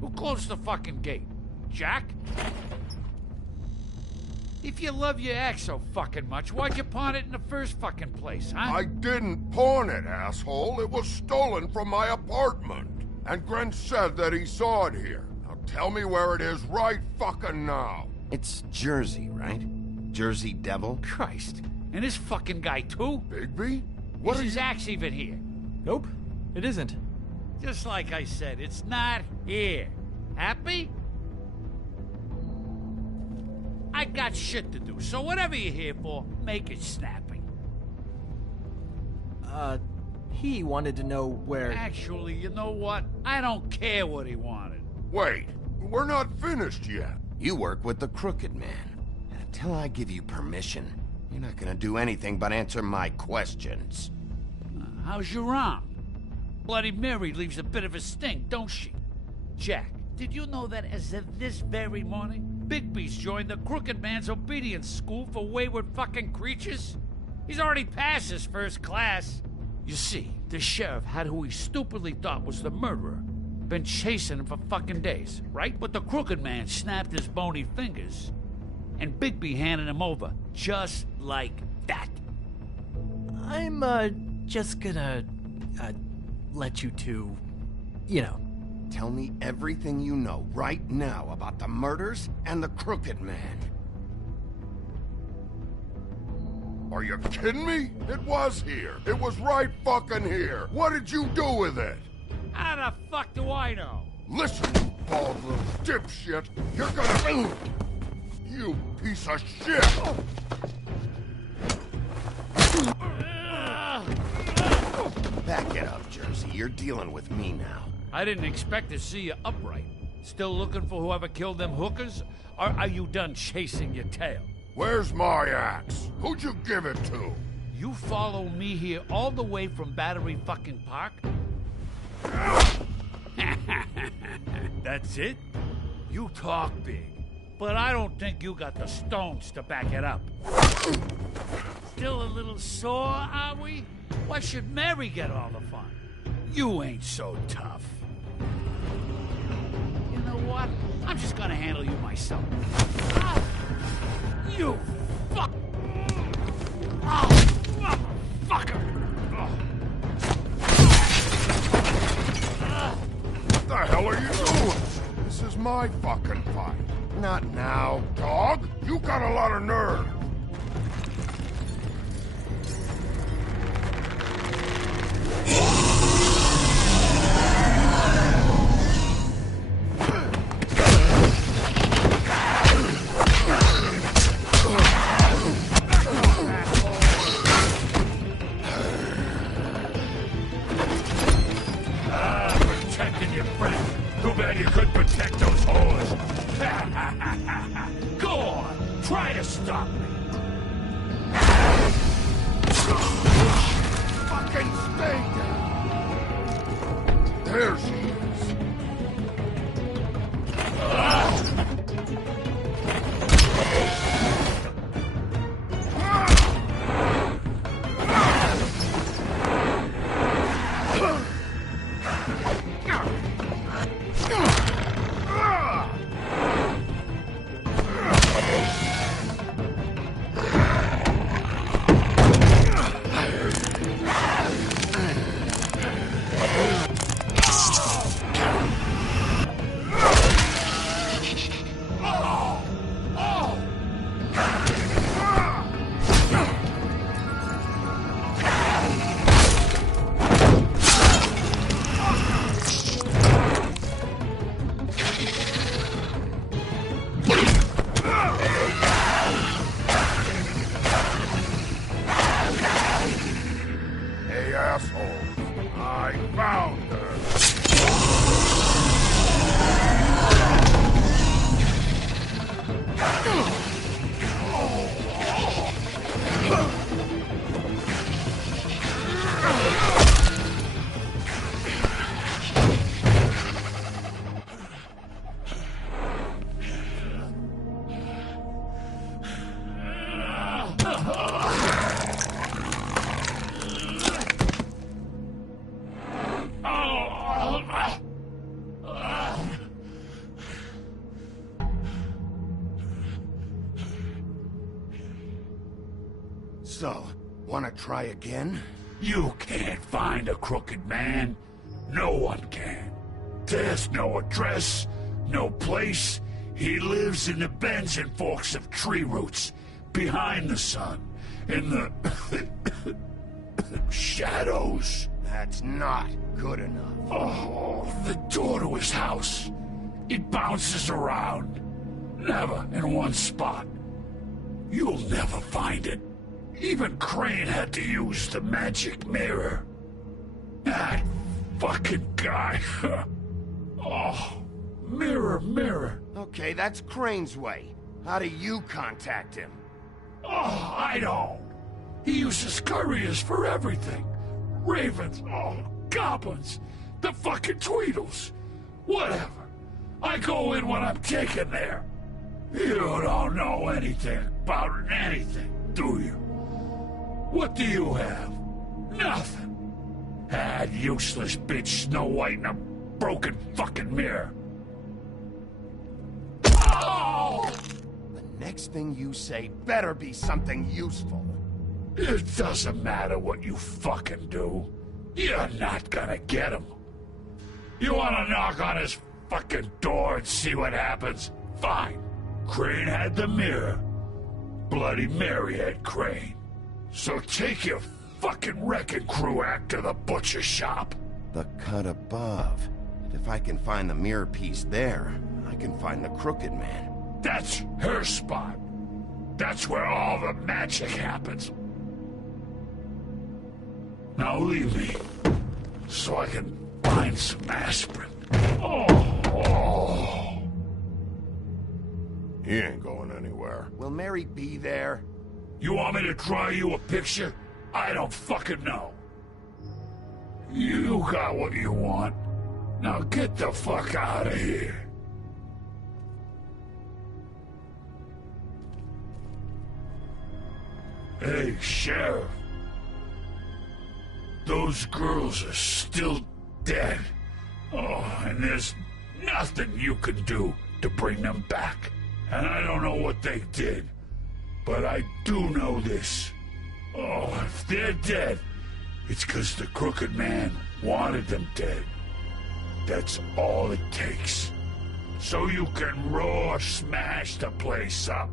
Who closed the fucking gate? Jack? If you love your ex so fucking much, why'd you pawn it in the first fucking place, huh? I didn't pawn it, asshole. It was stolen from my apartment. And Gren said that he saw it here. Now tell me where it is right fucking now. It's Jersey, right? Jersey Devil? Christ. And this fucking guy, too? Bigby? What is his axe even here? Nope, it isn't. Just like I said, it's not here. Happy? I got shit to do, so whatever you're here for, make it snappy. He wanted to know where... Actually, you know what? I don't care what he wanted. Wait, we're not finished yet. You work with the Crooked Man. And until I give you permission, you're not gonna do anything but answer my questions. How's your arm? Bloody Mary leaves a bit of a stink, don't she? Jack, did you know that as of this very morning, Bigby's joined the Crooked Man's obedience school for wayward fucking creatures? He's already passed his first class. You see, the sheriff had who he stupidly thought was the murderer. Been chasing him for fucking days, right? But the Crooked Man snapped his bony fingers, and Bigby handed him over, just like that. I'm, just gonna, let you two, you know. Tell me everything you know right now about the murders and the Crooked Man. Are you kidding me? It was here. It was right fucking here. What did you do with it? How the fuck do I know? Listen, you bald little dipshit. You're gonna... You piece of shit! Back it up, Jersey. You're dealing with me now. I didn't expect to see you upright. Still looking for whoever killed them hookers? Or are you done chasing your tail? Where's my axe? Who'd you give it to? You follow me here all the way from Battery fucking Park? That's it? You talk big, but I don't think you got the stones to back it up. Still a little sore, are we? Why should Mary get all the fun? You ain't so tough. You know what? I'm just gonna handle you myself. Ah! You fuck! Oh, motherfucker! What the hell are you doing? This is my fucking fight. Not now. Dog, you got a lot of nerve. Protecting your friend. Too bad you couldn't protect those whores. Go on, try to stop me. Fucking stay down. There she is. So, wanna try again? You can't find a crooked man. No one can. There's no address, no place. He lives in the bends and forks of tree roots, behind the sun, in the shadows. That's not good enough. Oh, the door to his house. It bounces around. Never in one spot. You'll never find it. Even Crane had to use the magic mirror. That fucking guy. Oh, mirror, mirror. Okay, that's Crane's way. How do you contact him? Oh, I don't. He uses couriers for everything. Ravens, goblins, the fucking Tweedles. Whatever. I go in when I'm taken there. You don't know anything about anything, do you? What do you have? Nothing. That useless bitch Snow White and a broken fucking mirror. Oh! The next thing you say better be something useful. It doesn't matter what you fucking do. You're not gonna get him. You wanna knock on his fucking door and see what happens? Fine. Crane had the mirror. Bloody Mary had Crane. So take your fucking wrecking crew act to the butcher shop. The cut above. If I can find the mirror piece there, I can find the Crooked Man. That's her spot. That's where all the magic happens. Now leave me, so I can find some aspirin. Oh. He ain't going anywhere. Will Mary be there? You want me to draw you a picture? I don't fucking know. You got what you want. Now get the fuck out of here. Hey, Sheriff. Those girls are still dead. Oh, and there's nothing you can do to bring them back. And I don't know what they did, but I do know this. Oh, if they're dead, it's 'cause the Crooked Man wanted them dead. That's all it takes. So you can roar smash the place up.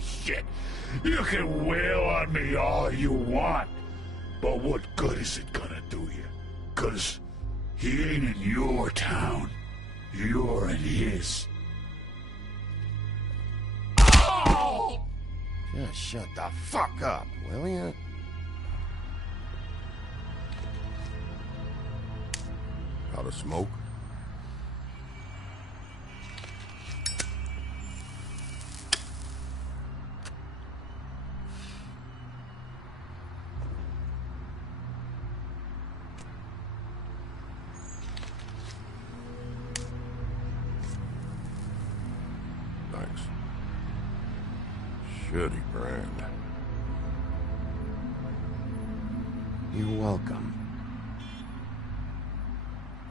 Shit, you can wail on me all you want, but what good is it gonna do you? 'Cause he ain't in your town. You're in his. Oh! Just shut the fuck up, will ya? Out of smoke? Thanks. Shitty brand. You're welcome.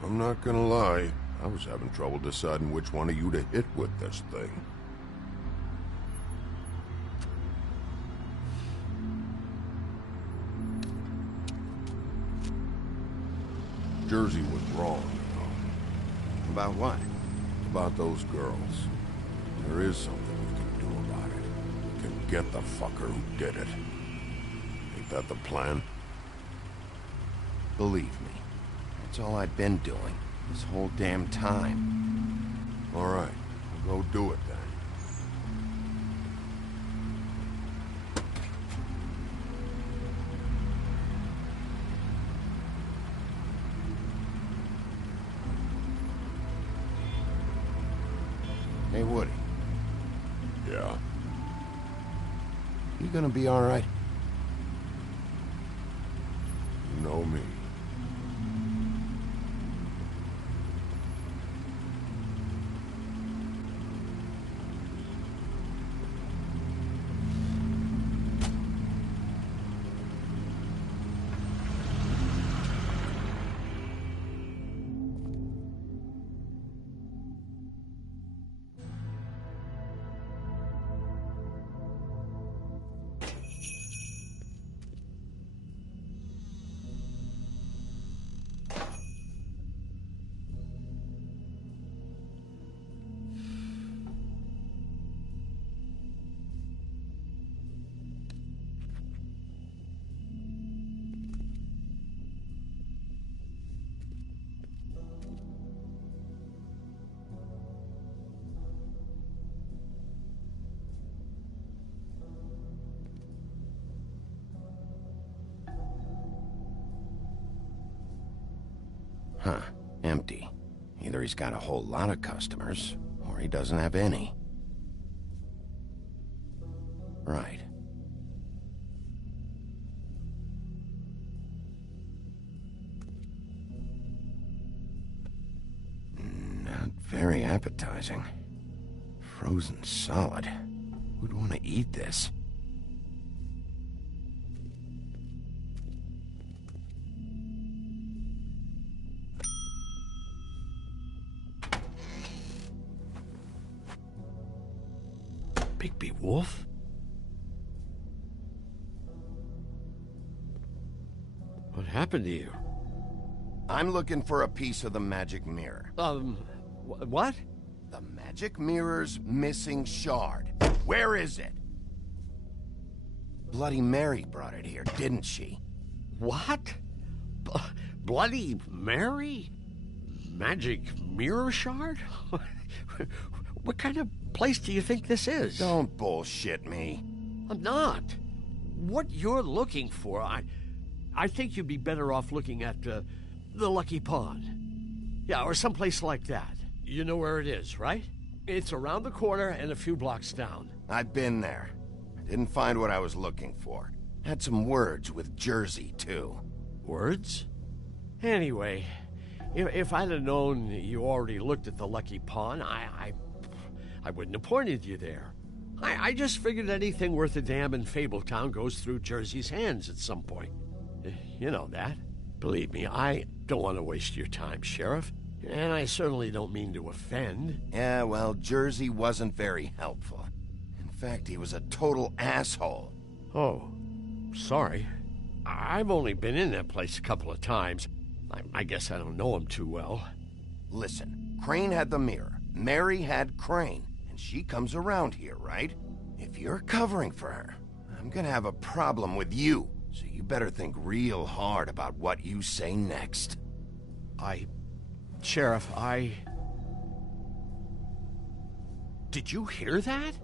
I'm not gonna lie, I was having trouble deciding which one of you to hit with this thing. Jersey was wrong, you know. About what? About those girls. There is something we can do about it. We can get the fucker who did it. Ain't that the plan? Believe me. That's all I've been doing, this whole damn time. All right, we'll go do it then. Hey, Woody. Yeah? You gonna be all right? You know me. Empty. Either he's got a whole lot of customers, or he doesn't have any. Right. Not very appetizing. Frozen solid. Who'd want to eat this? Bigby Wolf? What happened to you? I'm looking for a piece of the magic mirror. What? The magic mirror's missing shard. Where is it? Bloody Mary brought it here, didn't she? What? Bloody Mary? Magic mirror shard? What kind of place do you think this is? Don't bullshit me. I'm not. What you're looking for, I think you'd be better off looking at the Lucky Pond. Yeah, or someplace like that. You know where it is, right? It's around the corner and a few blocks down. I've been there. Didn't find what I was looking for. Had some words with Jersey, too. Words? Anyway, if I'd have known you already looked at the Lucky Pond, I wouldn't have pointed you there. I just figured anything worth a damn in Fabletown goes through Jersey's hands at some point. You know that. Believe me, I don't want to waste your time, Sheriff. And I certainly don't mean to offend. Yeah, well, Jersey wasn't very helpful. In fact, he was a total asshole. Oh, sorry. I've only been in that place a couple of times. I guess I don't know him too well. Listen, Crane had the mirror. Mary had Crane. And she comes around here, right? If you're covering for her, I'm gonna have a problem with you. So you better think real hard about what you say next. Sheriff, Did you hear that?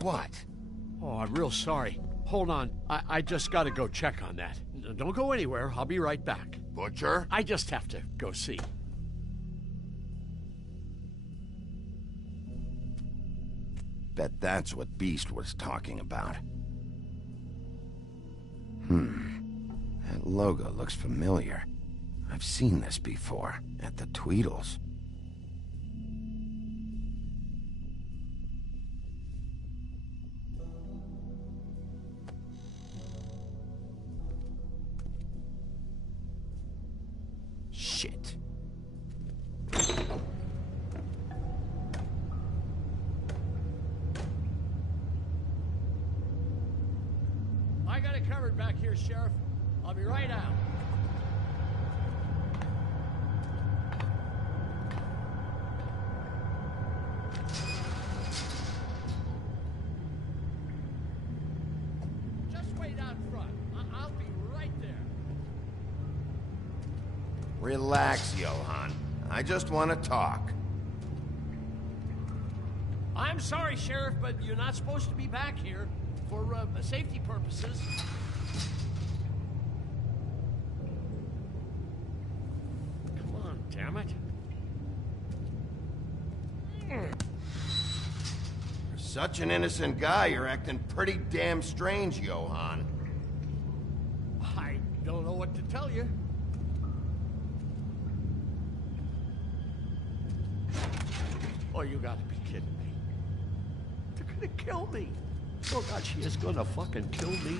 What? Oh, I'm real sorry. Hold on. I just gotta go check on that. Don't go anywhere. I'll be right back. Butcher? I just have to go see. Bet that's what Beast was talking about. That logo looks familiar. I've seen this before, at the Tweedles. Shit. I got it covered back here, Sheriff. I'll be right out. Just wait out front. I'll be right there. Relax, Johan. I just want to talk. I'm sorry, Sheriff, but you're not supposed to be back here for safety purposes. Come on, damn it. You're such an innocent guy, you're acting pretty damn strange, Johan. I don't know what to tell you. Oh, you gotta be kidding me. They're gonna kill me. Oh, God, she is gonna fucking kill me.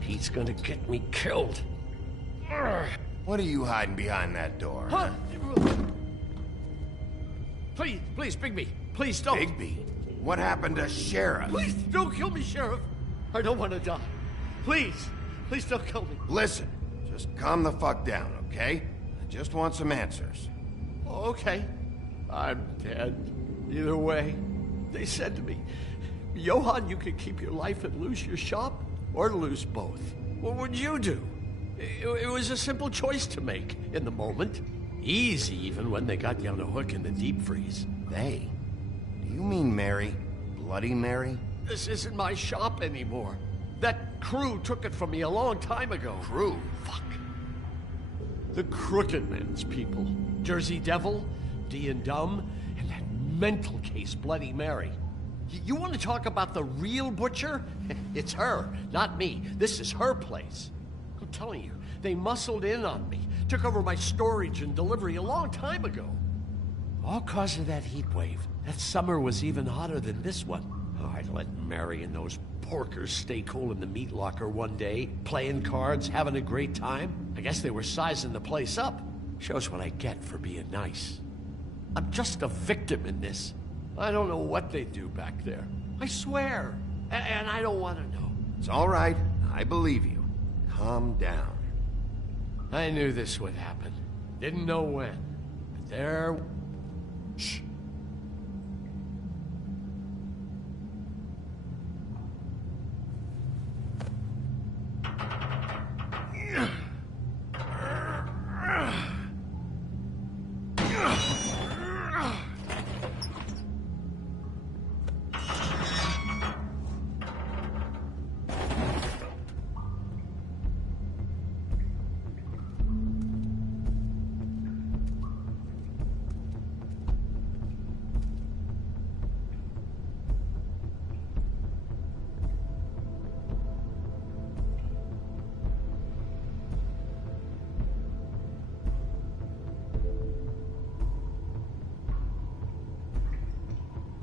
He's gonna get me killed. What are you hiding behind that door? Huh? Please, Bigby. Please don't. Bigby? What happened to Sheriff? Please don't kill me, Sheriff. I don't want to die. Please don't kill me. Listen, just calm the fuck down, okay? I just want some answers. Okay. I'm dead. Either way, they said to me, Johan, you could keep your life and lose your shop, or lose both. What would you do? It was a simple choice to make in the moment. Easy, even when they got you on a hook in the deep freeze. They? Do you mean Mary? Bloody Mary? This isn't my shop anymore. That crew took it from me a long time ago. Crew? Fuck. The Crooked Man's people. Jersey Devil, D and Dumb, and that mental case, Bloody Mary. You want to talk about the real butcher? It's her, not me. This is her place. I'm telling you, they muscled in on me, took over my storage and delivery a long time ago. All cause of that heat wave. That summer was even hotter than this one. Oh, I let Mary and those porkers stay cool in the meat locker one day, playing cards, having a great time. I guess they were sizing the place up. Shows what I get for being nice. I'm just a victim in this. I don't know what they do back there. I swear. And I don't want to know. It's all right. I believe you. Calm down. I knew this would happen. Didn't know when. But there... Shh.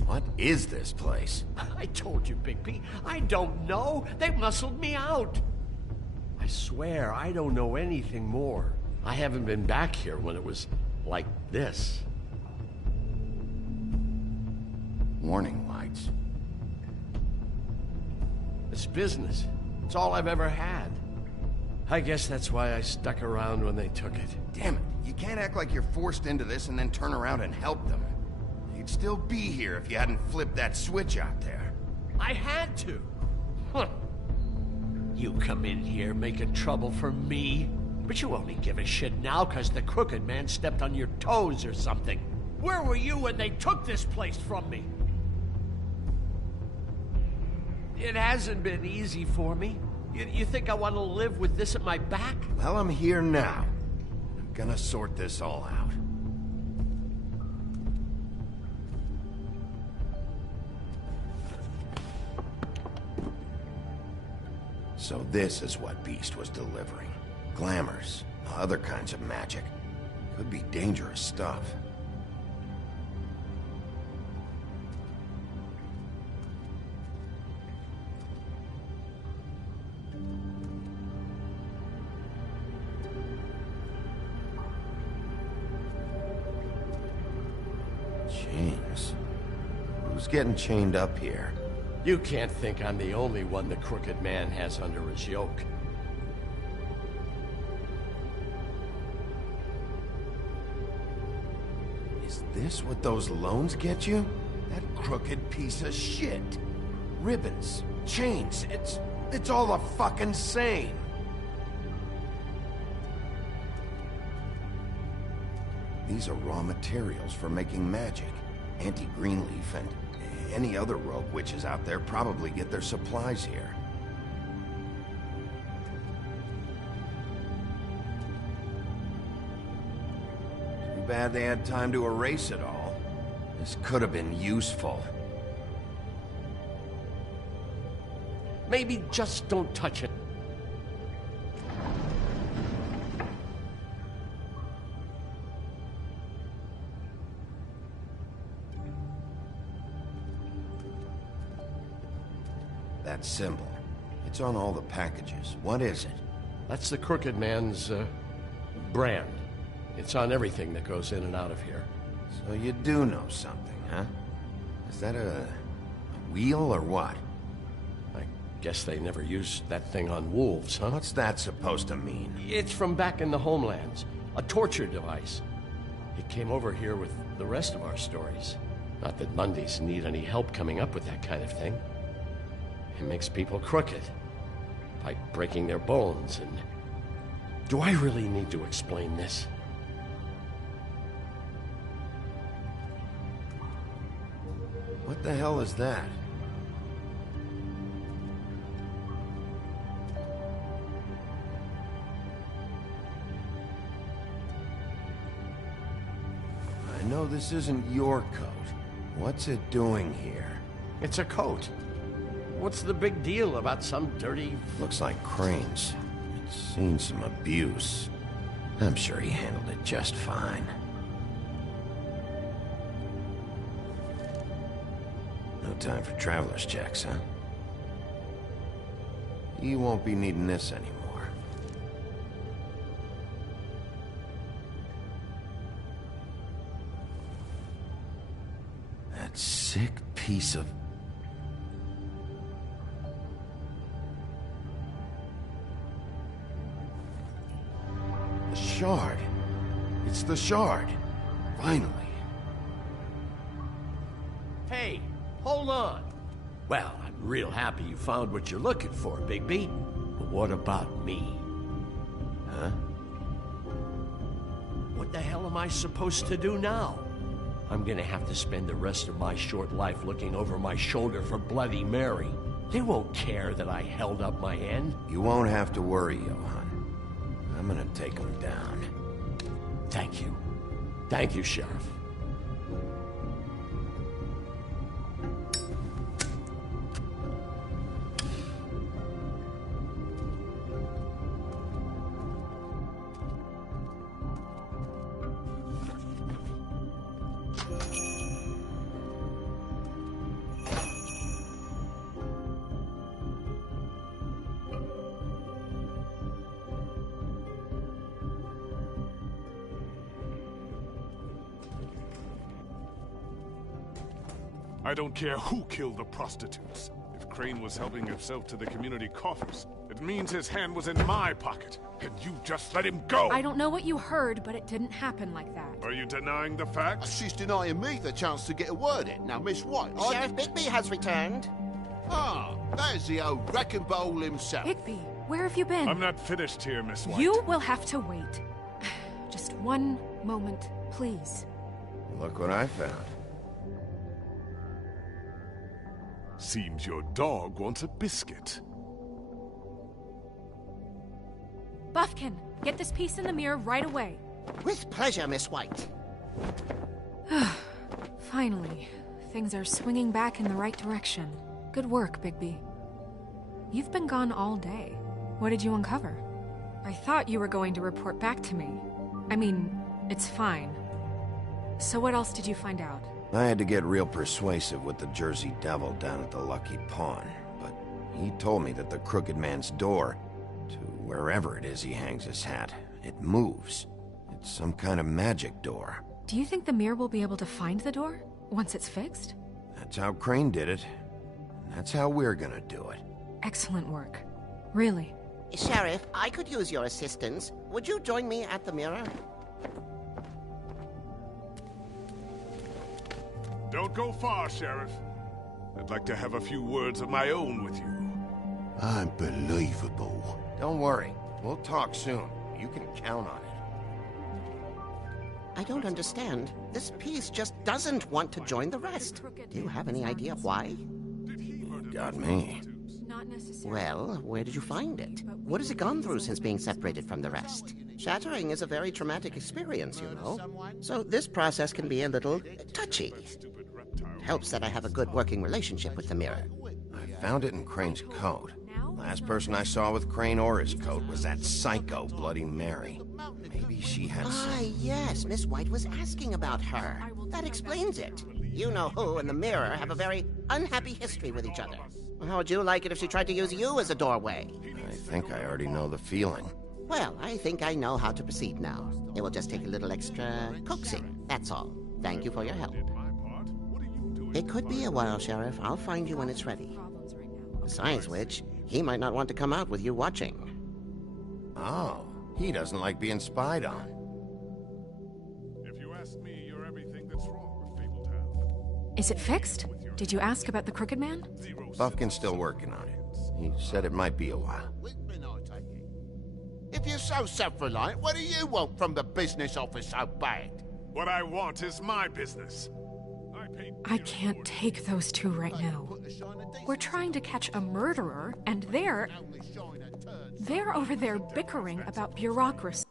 What is this place? I told you, Bigby. I don't know. They muscled me out. I swear, I don't know anything more. I haven't been back here when it was like this. Warning lights. It's business. It's all I've ever had. I guess that's why I stuck around when they took it. Damn it. You can't act like you're forced into this and then turn around and help them. You'd still be here if you hadn't flipped that switch out there. I had to. Huh. You come in here making trouble for me, but you only give a shit now because the Crooked Man stepped on your toes or something. Where were you when they took this place from me? It hasn't been easy for me. You think I want to live with this at my back? Well, I'm here now. I'm gonna sort this all out. So this is what Beast was delivering. Glamours, other kinds of magic. Could be dangerous stuff. Chains. Who's getting chained up here? You can't think I'm the only one the Crooked Man has under his yoke. Is this what those loans get you? That crooked piece of shit. Ribbons, chains, it's all the fucking same. These are raw materials for making magic. Anti-Greenleaf and any other rogue witches out there probably get their supplies here. Too bad they had time to erase it all. This could have been useful. Maybe just don't touch it. That symbol. It's on all the packages. What is it? That's the Crooked Man's, brand. It's on everything that goes in and out of here. So you do know something, huh? Is that a wheel or what? I guess they never used that thing on wolves, huh? What's that supposed to mean? It's from back in the homelands. A torture device. It came over here with the rest of our stories. Not that Mundies need any help coming up with that kind of thing. It makes people crooked. By breaking their bones and... Do I really need to explain this? What the hell is that? know this isn't your coat. What's it doing here? It's a coat. What's the big deal about some dirty... Looks like Crane's. It's seen some abuse. I'm sure he handled it just fine. No time for traveler's checks, huh? You won't be needing this anymore. That sick piece of... The shard. It's the shard. Finally. Hey, hold on. Well, I'm real happy you found what you're looking for, Bigby. But what about me? Huh? What the hell am I supposed to do now? I'm gonna have to spend the rest of my short life looking over my shoulder for Bloody Mary. They won't care that I held up my end. You won't have to worry, Johann. I'm gonna take him down. Thank you. Thank you, Sheriff. I don't care who killed the prostitutes. If Crane was helping himself to the community coffers, it means his hand was in my pocket, and you just let him go! I don't know what you heard, but it didn't happen like that. Are you denying the facts? She's denying me the chance to get a word in. Now, Miss White, Sheriff Bigby has returned. Ah, there's the old wrecking bowl himself. Bigby, where have you been? I'm not finished here, Miss White. You will have to wait. Just one moment, please. Look what I found. Seems your dog wants a biscuit. Buffkin, get this piece in the mirror right away. With pleasure, Miss White. Finally, things are swinging back in the right direction. Good work, Bigby. You've been gone all day. What did you uncover? I thought you were going to report back to me. I mean, it's fine. So what else did you find out? I had to get real persuasive with the Jersey Devil down at the Lucky Pawn, but he told me that the Crooked Man's door, to wherever it is he hangs his hat, it moves. It's some kind of magic door. Do you think the mirror will be able to find the door once it's fixed? That's how Crane did it, and that's how we're gonna do it. Excellent work. Really. Sheriff, I could use your assistance. Would you join me at the mirror? Don't go far, Sheriff. I'd like to have a few words of my own with you. Unbelievable. Don't worry. We'll talk soon. You can count on it. I don't understand. This piece just doesn't want to join the rest. Do you have any idea why? Got me. Well, where did you find it? What has it gone through since being separated from the rest? Shattering is a very traumatic experience, you know. So this process can be a little touchy. It helps that I have a good working relationship with the mirror. I found it in Crane's coat. Last person I saw with Crane or his coat was that psycho Bloody Mary. Maybe she had some... yes, Miss White was asking about her. That explains it. You know who and the mirror have a very unhappy history with each other. How would you like it if she tried to use you as a doorway? I think I already know the feeling. Well, I think I know how to proceed now. It will just take a little extra coaxing, that's all. Thank you for your help. It could be a while, Sheriff. I'll find you when it's ready. Besides which, he might not want to come out with you watching. Oh, he doesn't like being spied on. If you ask me, you're everything that's wrong with Fabletown. Is it fixed? Did you ask about the Crooked Man? Buffkin's still working on it. He said it might be a while. If you're so self-reliant, what do you want from the business office so bad? What I want is my business. I can't take those two right now. We're trying to catch a murderer, and they're over there bickering about bureaucracy.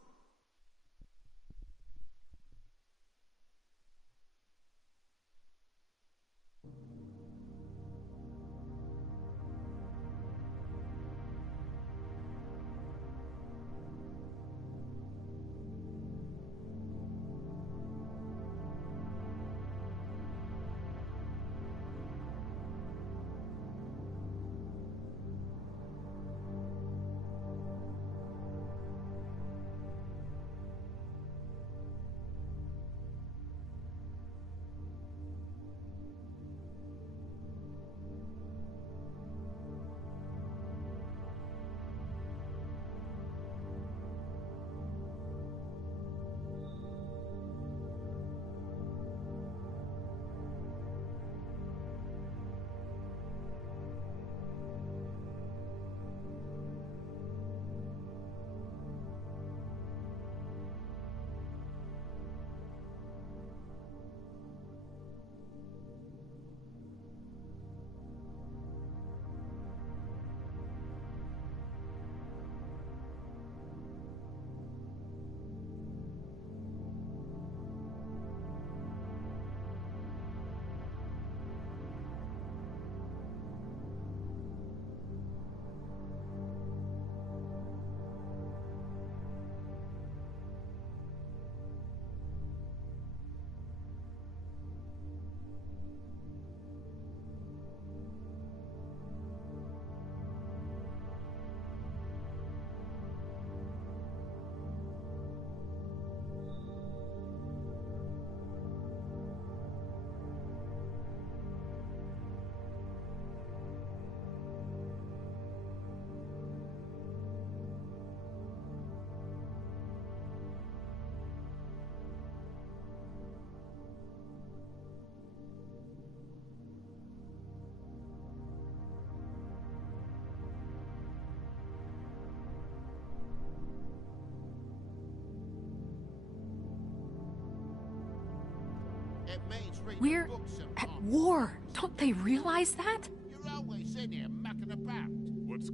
It means reading We're books and at war. Don't they realize that? You're always in here mucking about.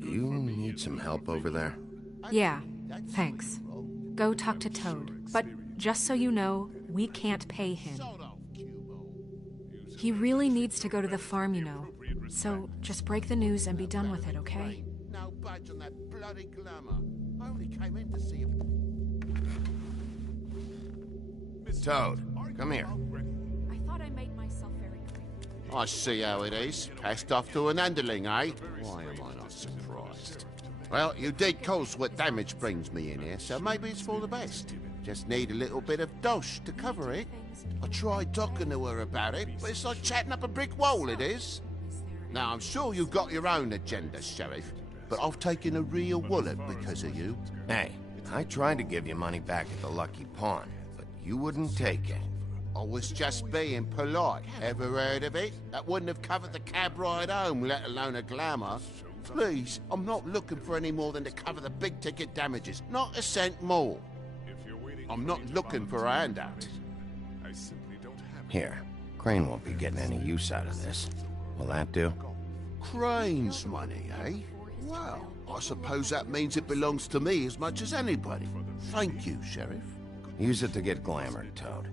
You need some help over there? Yeah, thanks. Go talk to Toad. But just so you know, we can't pay him. He really needs to go to the farm, you know. So just break the news and be done with it, okay? No budge on that bloody glamour. I only came in to see if... Toad, come here. I thought I made myself very clear. I see how it is. Passed off to an underling, eh? Why am I not surprised? Well, you did cause what damage brings me in here, so maybe it's for the best. Just need a little bit of dosh to cover it. I tried talking to her about it, but it's like chatting up a brick wall, it is. Now, I'm sure you've got your own agenda, Sheriff, but I've taken a real wallet because of you. Hey, I tried to give you money back at the Lucky Pawn, but you wouldn't take it. I was just being polite. Ever heard of it? That wouldn't have covered the cab ride home, let alone a glamour. Please, I'm not looking for any more than to cover the big-ticket damages. Not a cent more. I'm not looking for a handout. Here, Crane won't be getting any use out of this. Will that do? Crane's money, eh? Well, I suppose that means it belongs to me as much as anybody. Thank you, Sheriff. Use it to get glamored, Toad.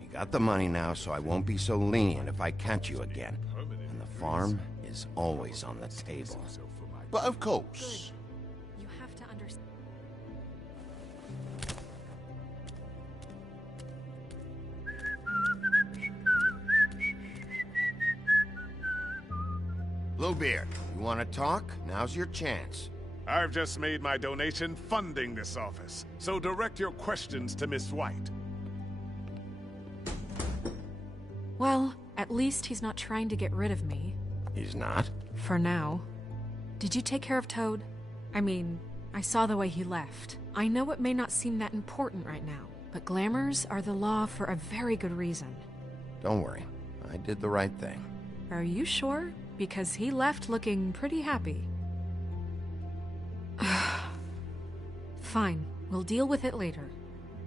You got the money now, so I won't be so lenient if I catch you again. And the farm is always on the table. But of course. You have to understand. Bluebeard, you want to talk? Now's your chance. I've just made my donation funding this office, so direct your questions to Miss White. Well, at least he's not trying to get rid of me. He's not? For now. Did you take care of Toad? I mean, I saw the way he left. I know it may not seem that important right now, but glamours are the law for a very good reason. Don't worry. I did the right thing. Are you sure? Because he left looking pretty happy. Fine, we'll deal with it later.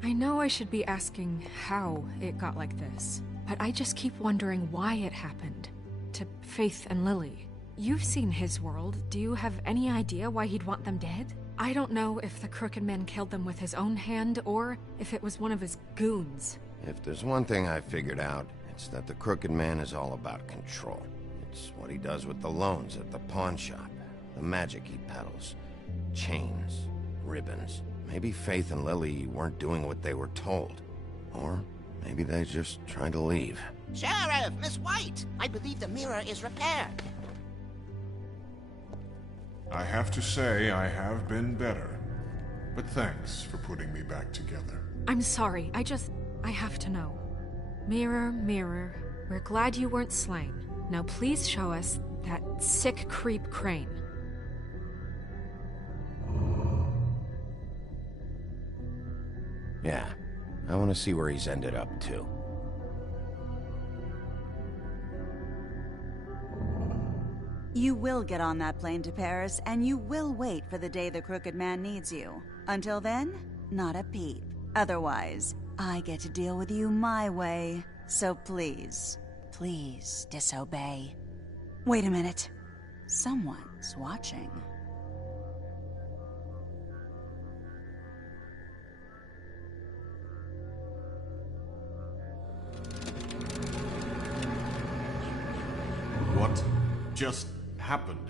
I know I should be asking how it got like this, but I just keep wondering why it happened. To Faith and Lily. You've seen his world. Do you have any idea why he'd want them dead? I don't know if the Crooked Man killed them with his own hand, or if it was one of his goons. If there's one thing I figured out, it's that the Crooked Man is all about control. It's what he does with the loans at the pawn shop, the magic he peddles, chains, ribbons. Maybe Faith and Lily weren't doing what they were told. Or maybe they just tried to leave. Sheriff, Miss White! I believe the mirror is repaired. I have to say I have been better. But thanks for putting me back together. I'm sorry, I have to know. Mirror, mirror, we're glad you weren't slain. Now please show us that sick creep Crane. Yeah, I want to see where he's ended up, too. You will get on that plane to Paris, and you will wait for the day the Crooked Man needs you. Until then, not a peep. Otherwise, I get to deal with you my way. So please, please disobey. Wait a minute. Someone's watching. What just happened?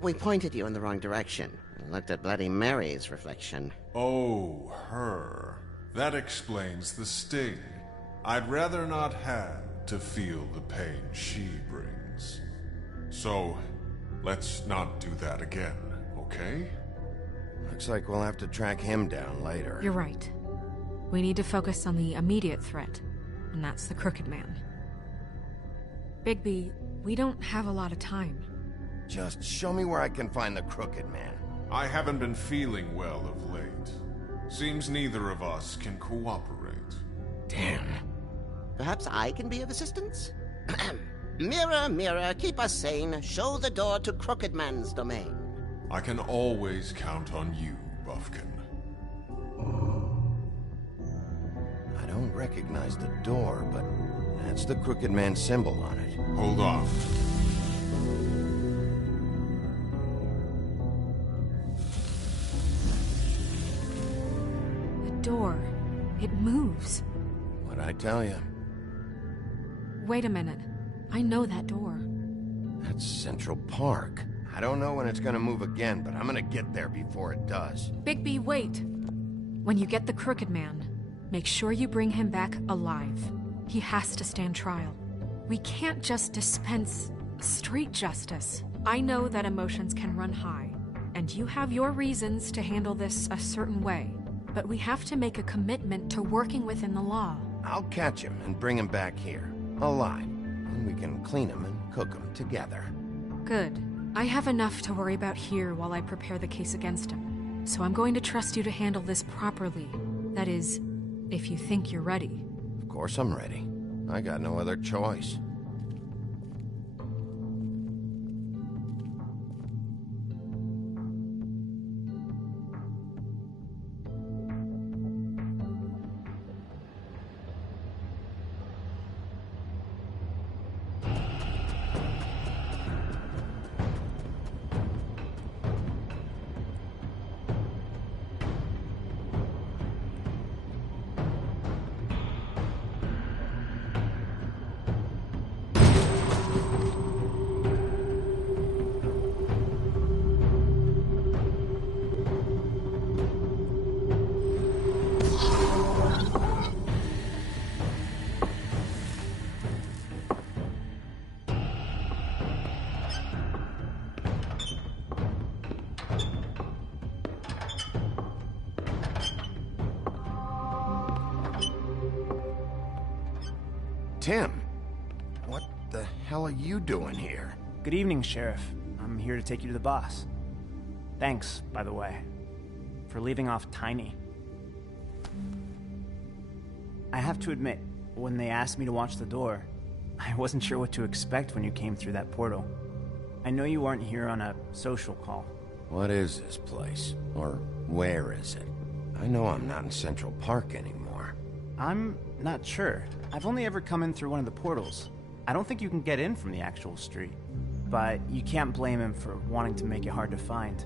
We pointed you in the wrong direction and looked at Bloody Mary's reflection. Oh, her. That explains the sting. I'd rather not have to feel the pain she brings. So, let's not do that again, okay? Looks like we'll have to track him down later. You're right. We need to focus on the immediate threat, and that's the Crooked Man. Bigby, we don't have a lot of time. Just show me where I can find the Crooked Man. I haven't been feeling well of late. Seems neither of us can cooperate. Damn. Perhaps I can be of assistance? Mirror, mirror, keep us sane. Show the door to Crooked Man's domain. I can always count on you, Buffkin. I don't recognize the door, but That's the Crooked Man symbol on it. Hold off. The door. It moves. What'd I tell you? Wait a minute. I know that door. That's Central Park. I don't know when it's gonna move again, but I'm gonna get there before it does. Bigby, wait! When you get the Crooked Man, make sure you bring him back alive. He has to stand trial. We can't just dispense street justice. I know that emotions can run high, and you have your reasons to handle this a certain way, but we have to make a commitment to working within the law. I'll catch him and bring him back here, alive, and we can clean him and cook him together. Good. I have enough to worry about here while I prepare the case against him. So I'm going to trust you to handle this properly. That is, if you think you're ready. Of course I'm ready. I got no other choice. Tim, what the hell are you doing here? Good evening, Sheriff. I'm here to take you to the boss. Thanks, by the way, for leaving off Tiny. I have to admit, when they asked me to watch the door, I wasn't sure what to expect when you came through that portal. I know you aren't here on a social call. What is this place? Or where is it? I know I'm not in Central Park anymore. I'm not sure. I've only ever come in through one of the portals. I don't think you can get in from the actual street. But you can't blame him for wanting to make it hard to find.